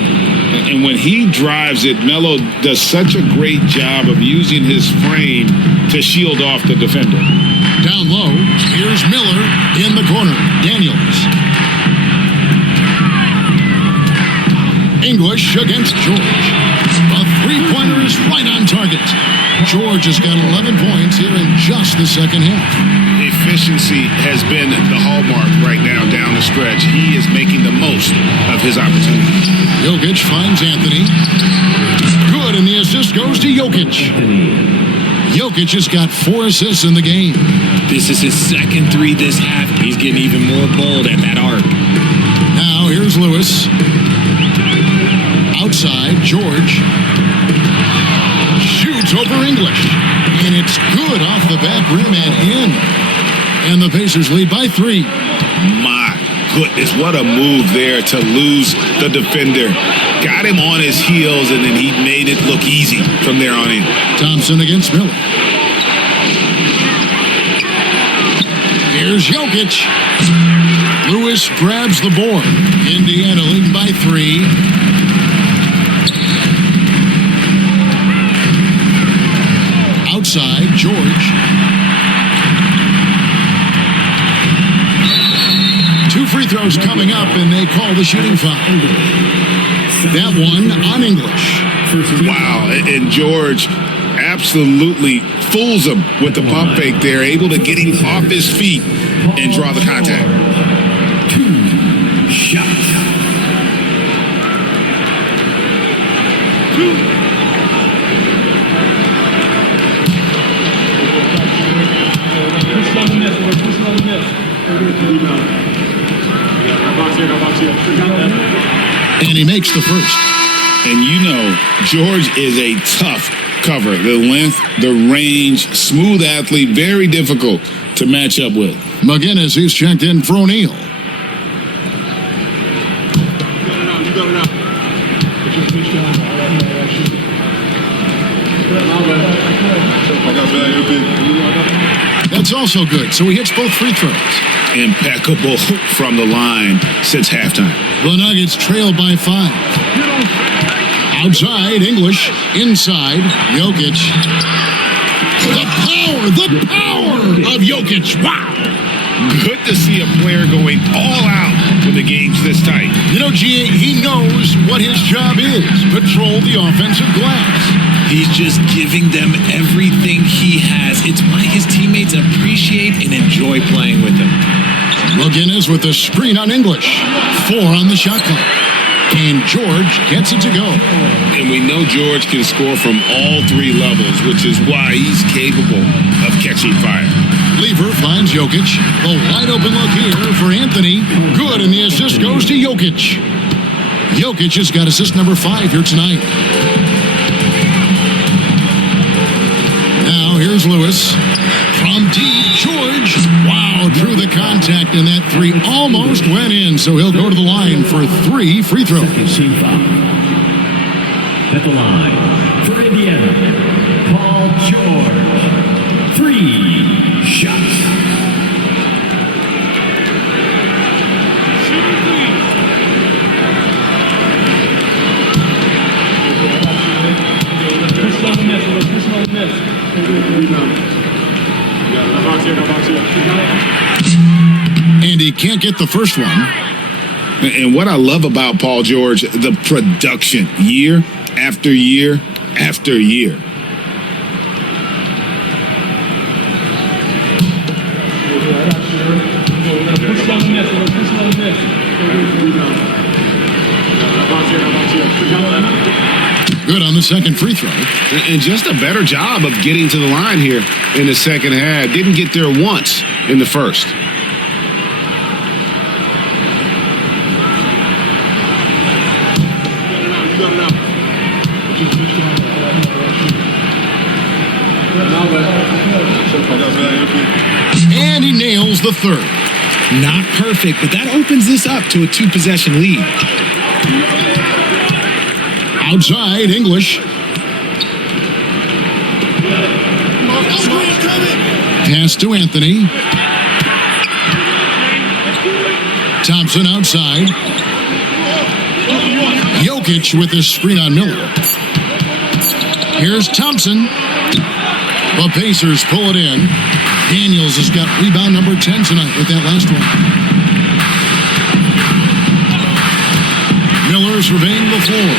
And when he drives it, Melo does such a great job of using his frame to shield off the defender. Down low, here's Miller in the corner. Daniels. English against George. A three-pointer is right on target. George has got 11 points here in just the second half. Efficiency has been the hallmark right now down the stretch. He is making the most of his opportunities. Jokic finds Anthony. Good, and the assist goes to Jokic. Jokic has got 4 assists in the game. This is his second 3 this half. He's getting even more bold at that arc. Now here's Lewis. Outside, George. Shoots over English. And it's good off the back rim and in. And the Pacers lead by 3. My goodness, what a move there to lose the defender. Got him on his heels, and then he made it look easy from there on in. Thompson against Miller. Here's Jokic. Lewis grabs the board. Indiana leading by 3. Outside, George. 2 free throws coming up, and they call the shooting foul. That one on English. Wow, and George absolutely fools him with the pump fake there, able to get him off his feet and draw the contact. 2 shots. 2. And he makes the first. And you know, George is a tough cover. The length, the range, smooth athlete, very difficult to match up with. McGinnis, he's checked in for O'Neal. That's also good. So he hits both free throws. Impeccable from the line since halftime. The Nuggets trail by 5. Outside, English. Inside, Jokic. The power of Jokic. Wow. Good to see a player going all out when the game's this tight. You know, G.A., he knows what his job is. Control the offensive glass. He's just giving them everything he has. It's why his teammates appreciate and enjoy playing with him. McGinnis with the screen on English. 4 on the shot clock. And George gets it to go. And we know George can score from all three levels, which is why he's capable of catching fire. Lever finds Jokic. The wide open look here for Anthony. Good, and the assist goes to Jokic. Jokic has got assist number 5 here tonight. Now here's Lewis. From deep, George. Wow, drew the contact, and that 3 almost went in, so he'll go to the line for 3 free throws. Second team foul. At the line for Indiana, Paul George. 3 shots. And he can't get the first one. And what I love about Paul George, the production, year after year after year. Good on the second free throw. And just a better job of getting to the line here in the second half. Didn't get there once in the first. And he nails the third. Not perfect, but that opens this up to a 2-possession lead. Outside, English. Pass to Anthony. Thompson outside. Jokic with his screen on Miller. Here's Thompson. The Pacers pull it in. Daniels has got rebound number 10 tonight with that last one. Miller surveying the floor.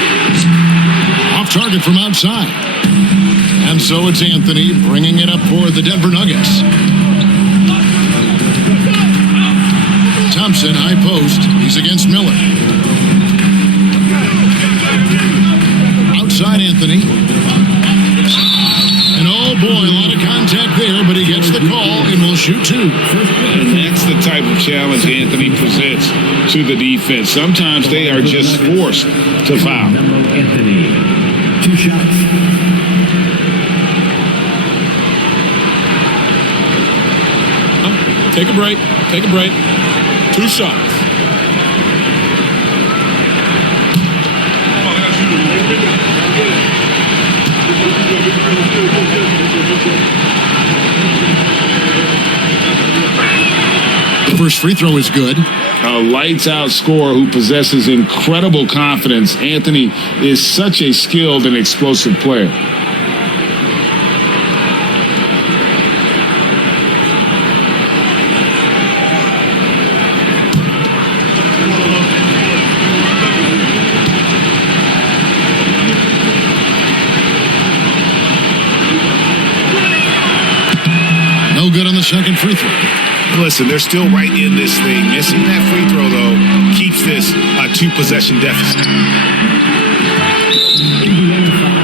Off target from outside. And so it's Anthony bringing it up for the Denver Nuggets. Thompson, high post. He's against Miller. Outside Anthony. And oh boy, a lot of contact there, but he gets the call and will shoot 2. And that's the type of challenge Anthony presents to the defense. Sometimes they are just forced to foul. Anthony, 2 shots. Take a break. Take a break. 2 shots. The first free throw is good. A lights-out scorer who possesses incredible confidence. Anthony is such a skilled and explosive player. No good on the second free throw. Listen, they're still right in this thing. Missing that free throw, though, keeps this a 2-possession deficit. Indiana foul.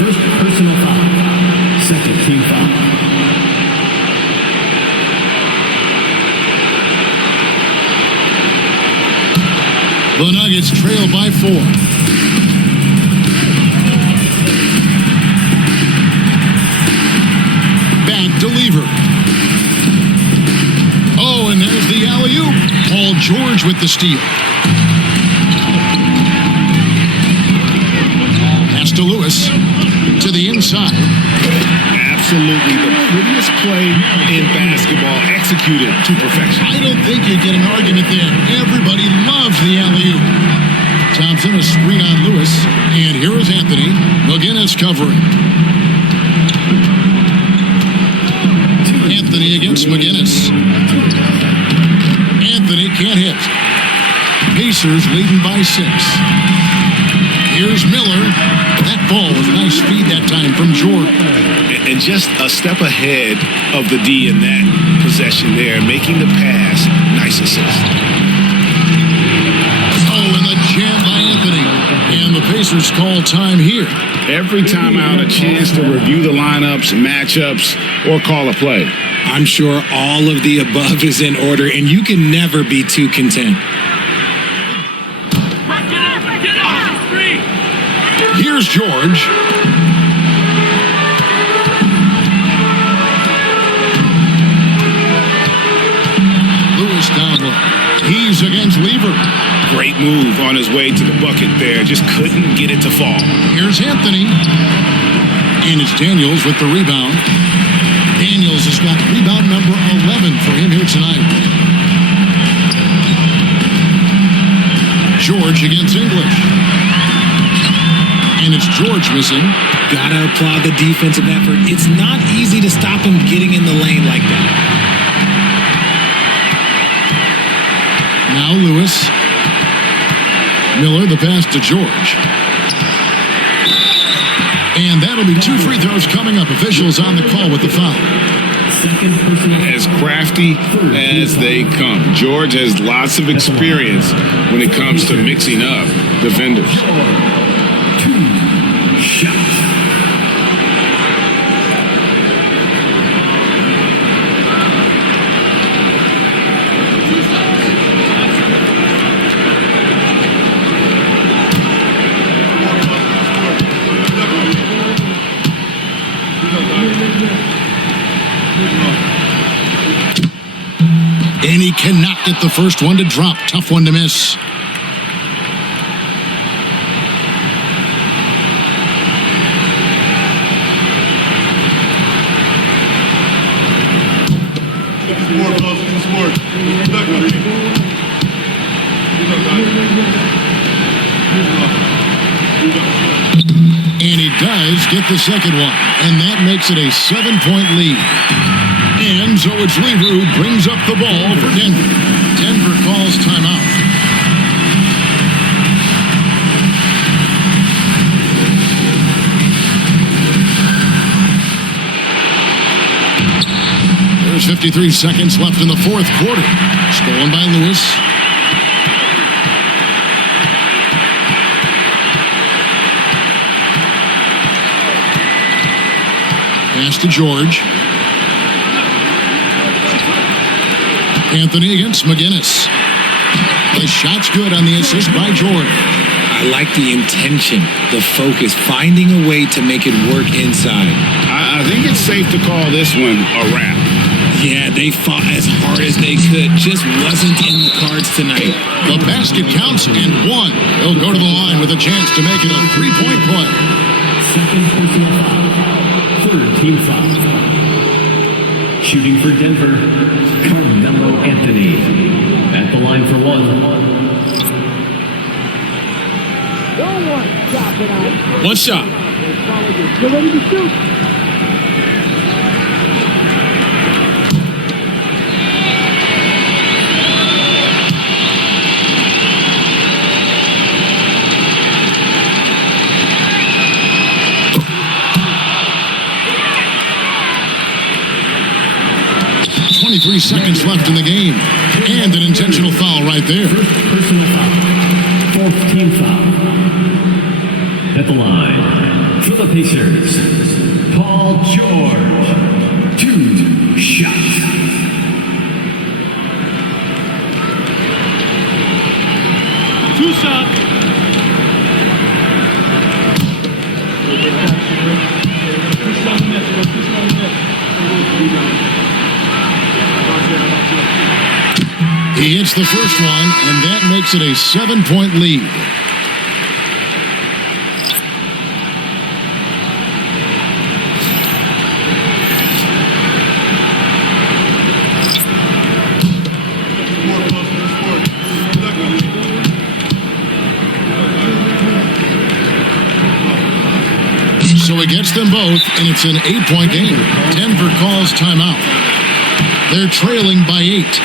First personal foul. Second team foul. The Nuggets trail by 4. Back to Lever. Oh, and there's the alley-oop. Paul George with the steal. Pass to Lewis. To the inside. Absolutely the prettiest play in basketball, executed to perfection. I don't think you get an argument there. Everybody loves the alley-oop. Thompson, a screen on Lewis. And here is Anthony. McGinnis covering. Anthony against McGinnis. Anthony can't hit. Pacers leading by 6. Here's Miller. That ball was nice speed that time from George. And just a step ahead of the D in that possession there, making the pass. Nice assist. Pacers call time here. Every timeout, a chance to review the lineups, matchups, or call a play. I'm sure all of the above is in order, and you can never be too content. Here's George. Lewis down low. He's against Lever. Great move on his way to the bucket there. Just couldn't get it to fall. Here's Anthony. And it's Daniels with the rebound. Daniels has got rebound number 11 for him here tonight. George against English. And it's George missing. Gotta applaud the defensive effort. It's not easy to stop him getting in the lane like that. Now Lewis. Miller, the pass to George. And that'll be 2 free throws coming up. Officials on the call with the foul. As crafty as they come. George has lots of experience when it comes to mixing up defenders. 2 shots. And he cannot get the first one to drop. Tough one to miss. And he does get the second one. And that makes it a 7-point lead. And so it's Lever who brings up the ball for Denver. Denver calls timeout. There's 53 seconds left in the fourth quarter. Stolen by Lewis. Pass to George. Anthony against McGinnis. The shot's good on the assist by George. I like the intention, the focus, finding a way to make it work inside. I think it's safe to call this one a wrap. Yeah, they fought as hard as they could. Just wasn't in the cards tonight. The basket counts and one. He'll go to the line with a chance to make it a 3-point play. Second personal foul. Third team foul. Shooting for Denver, Carmelo Anthony. At the line for one. One shot. You're ready to shoot. Three seconds left in the game. And an intentional foul right there. First personal foul. Fourth team foul. At the line, for the Pacers, Paul George. 2 shots. Two shots. He hits the first one, and that makes it a 7-point lead. So he gets them both, and it's an 8-point game. Denver calls timeout. They're trailing by 8.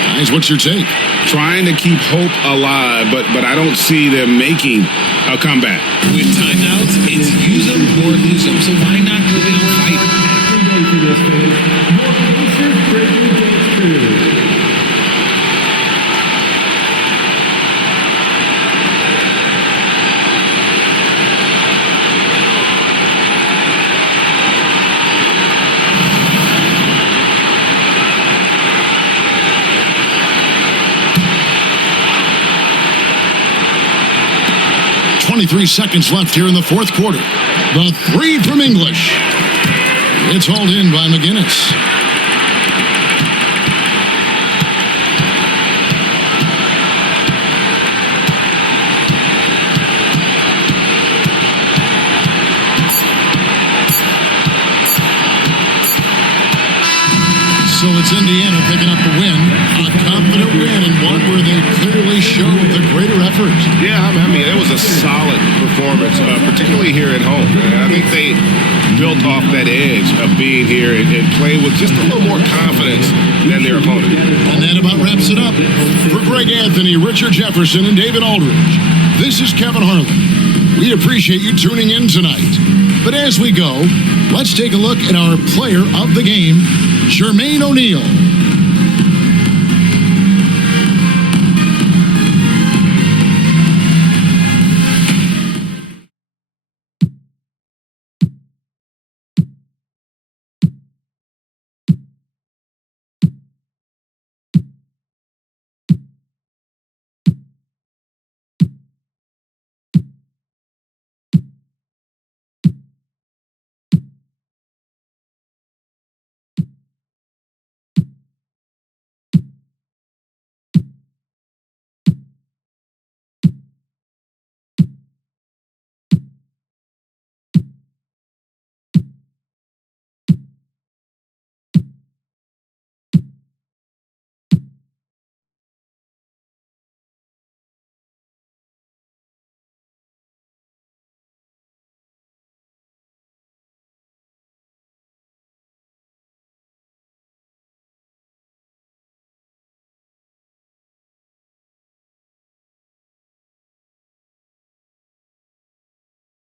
Guys, what's your take? Trying to keep hope alive, but I don't see them making a comeback. With timeouts, it's use them or lose them. So why not go in and fight? 23 seconds left here in the fourth quarter. The three from English. It's hauled in by McGinnis. So it's Indiana picking up the win, a confident win, and one where they clearly showed the greater effort. Yeah, I mean, it was a solid performance, particularly here at home. I think they built off that edge of being here and played with just a little more confidence than their opponent. And that about wraps it up. For Greg Anthony, Richard Jefferson, and David Aldridge, this is Kevin Harlan. We appreciate you tuning in tonight. But as we go, let's take a look at our player of the game, Jermaine O'Neal.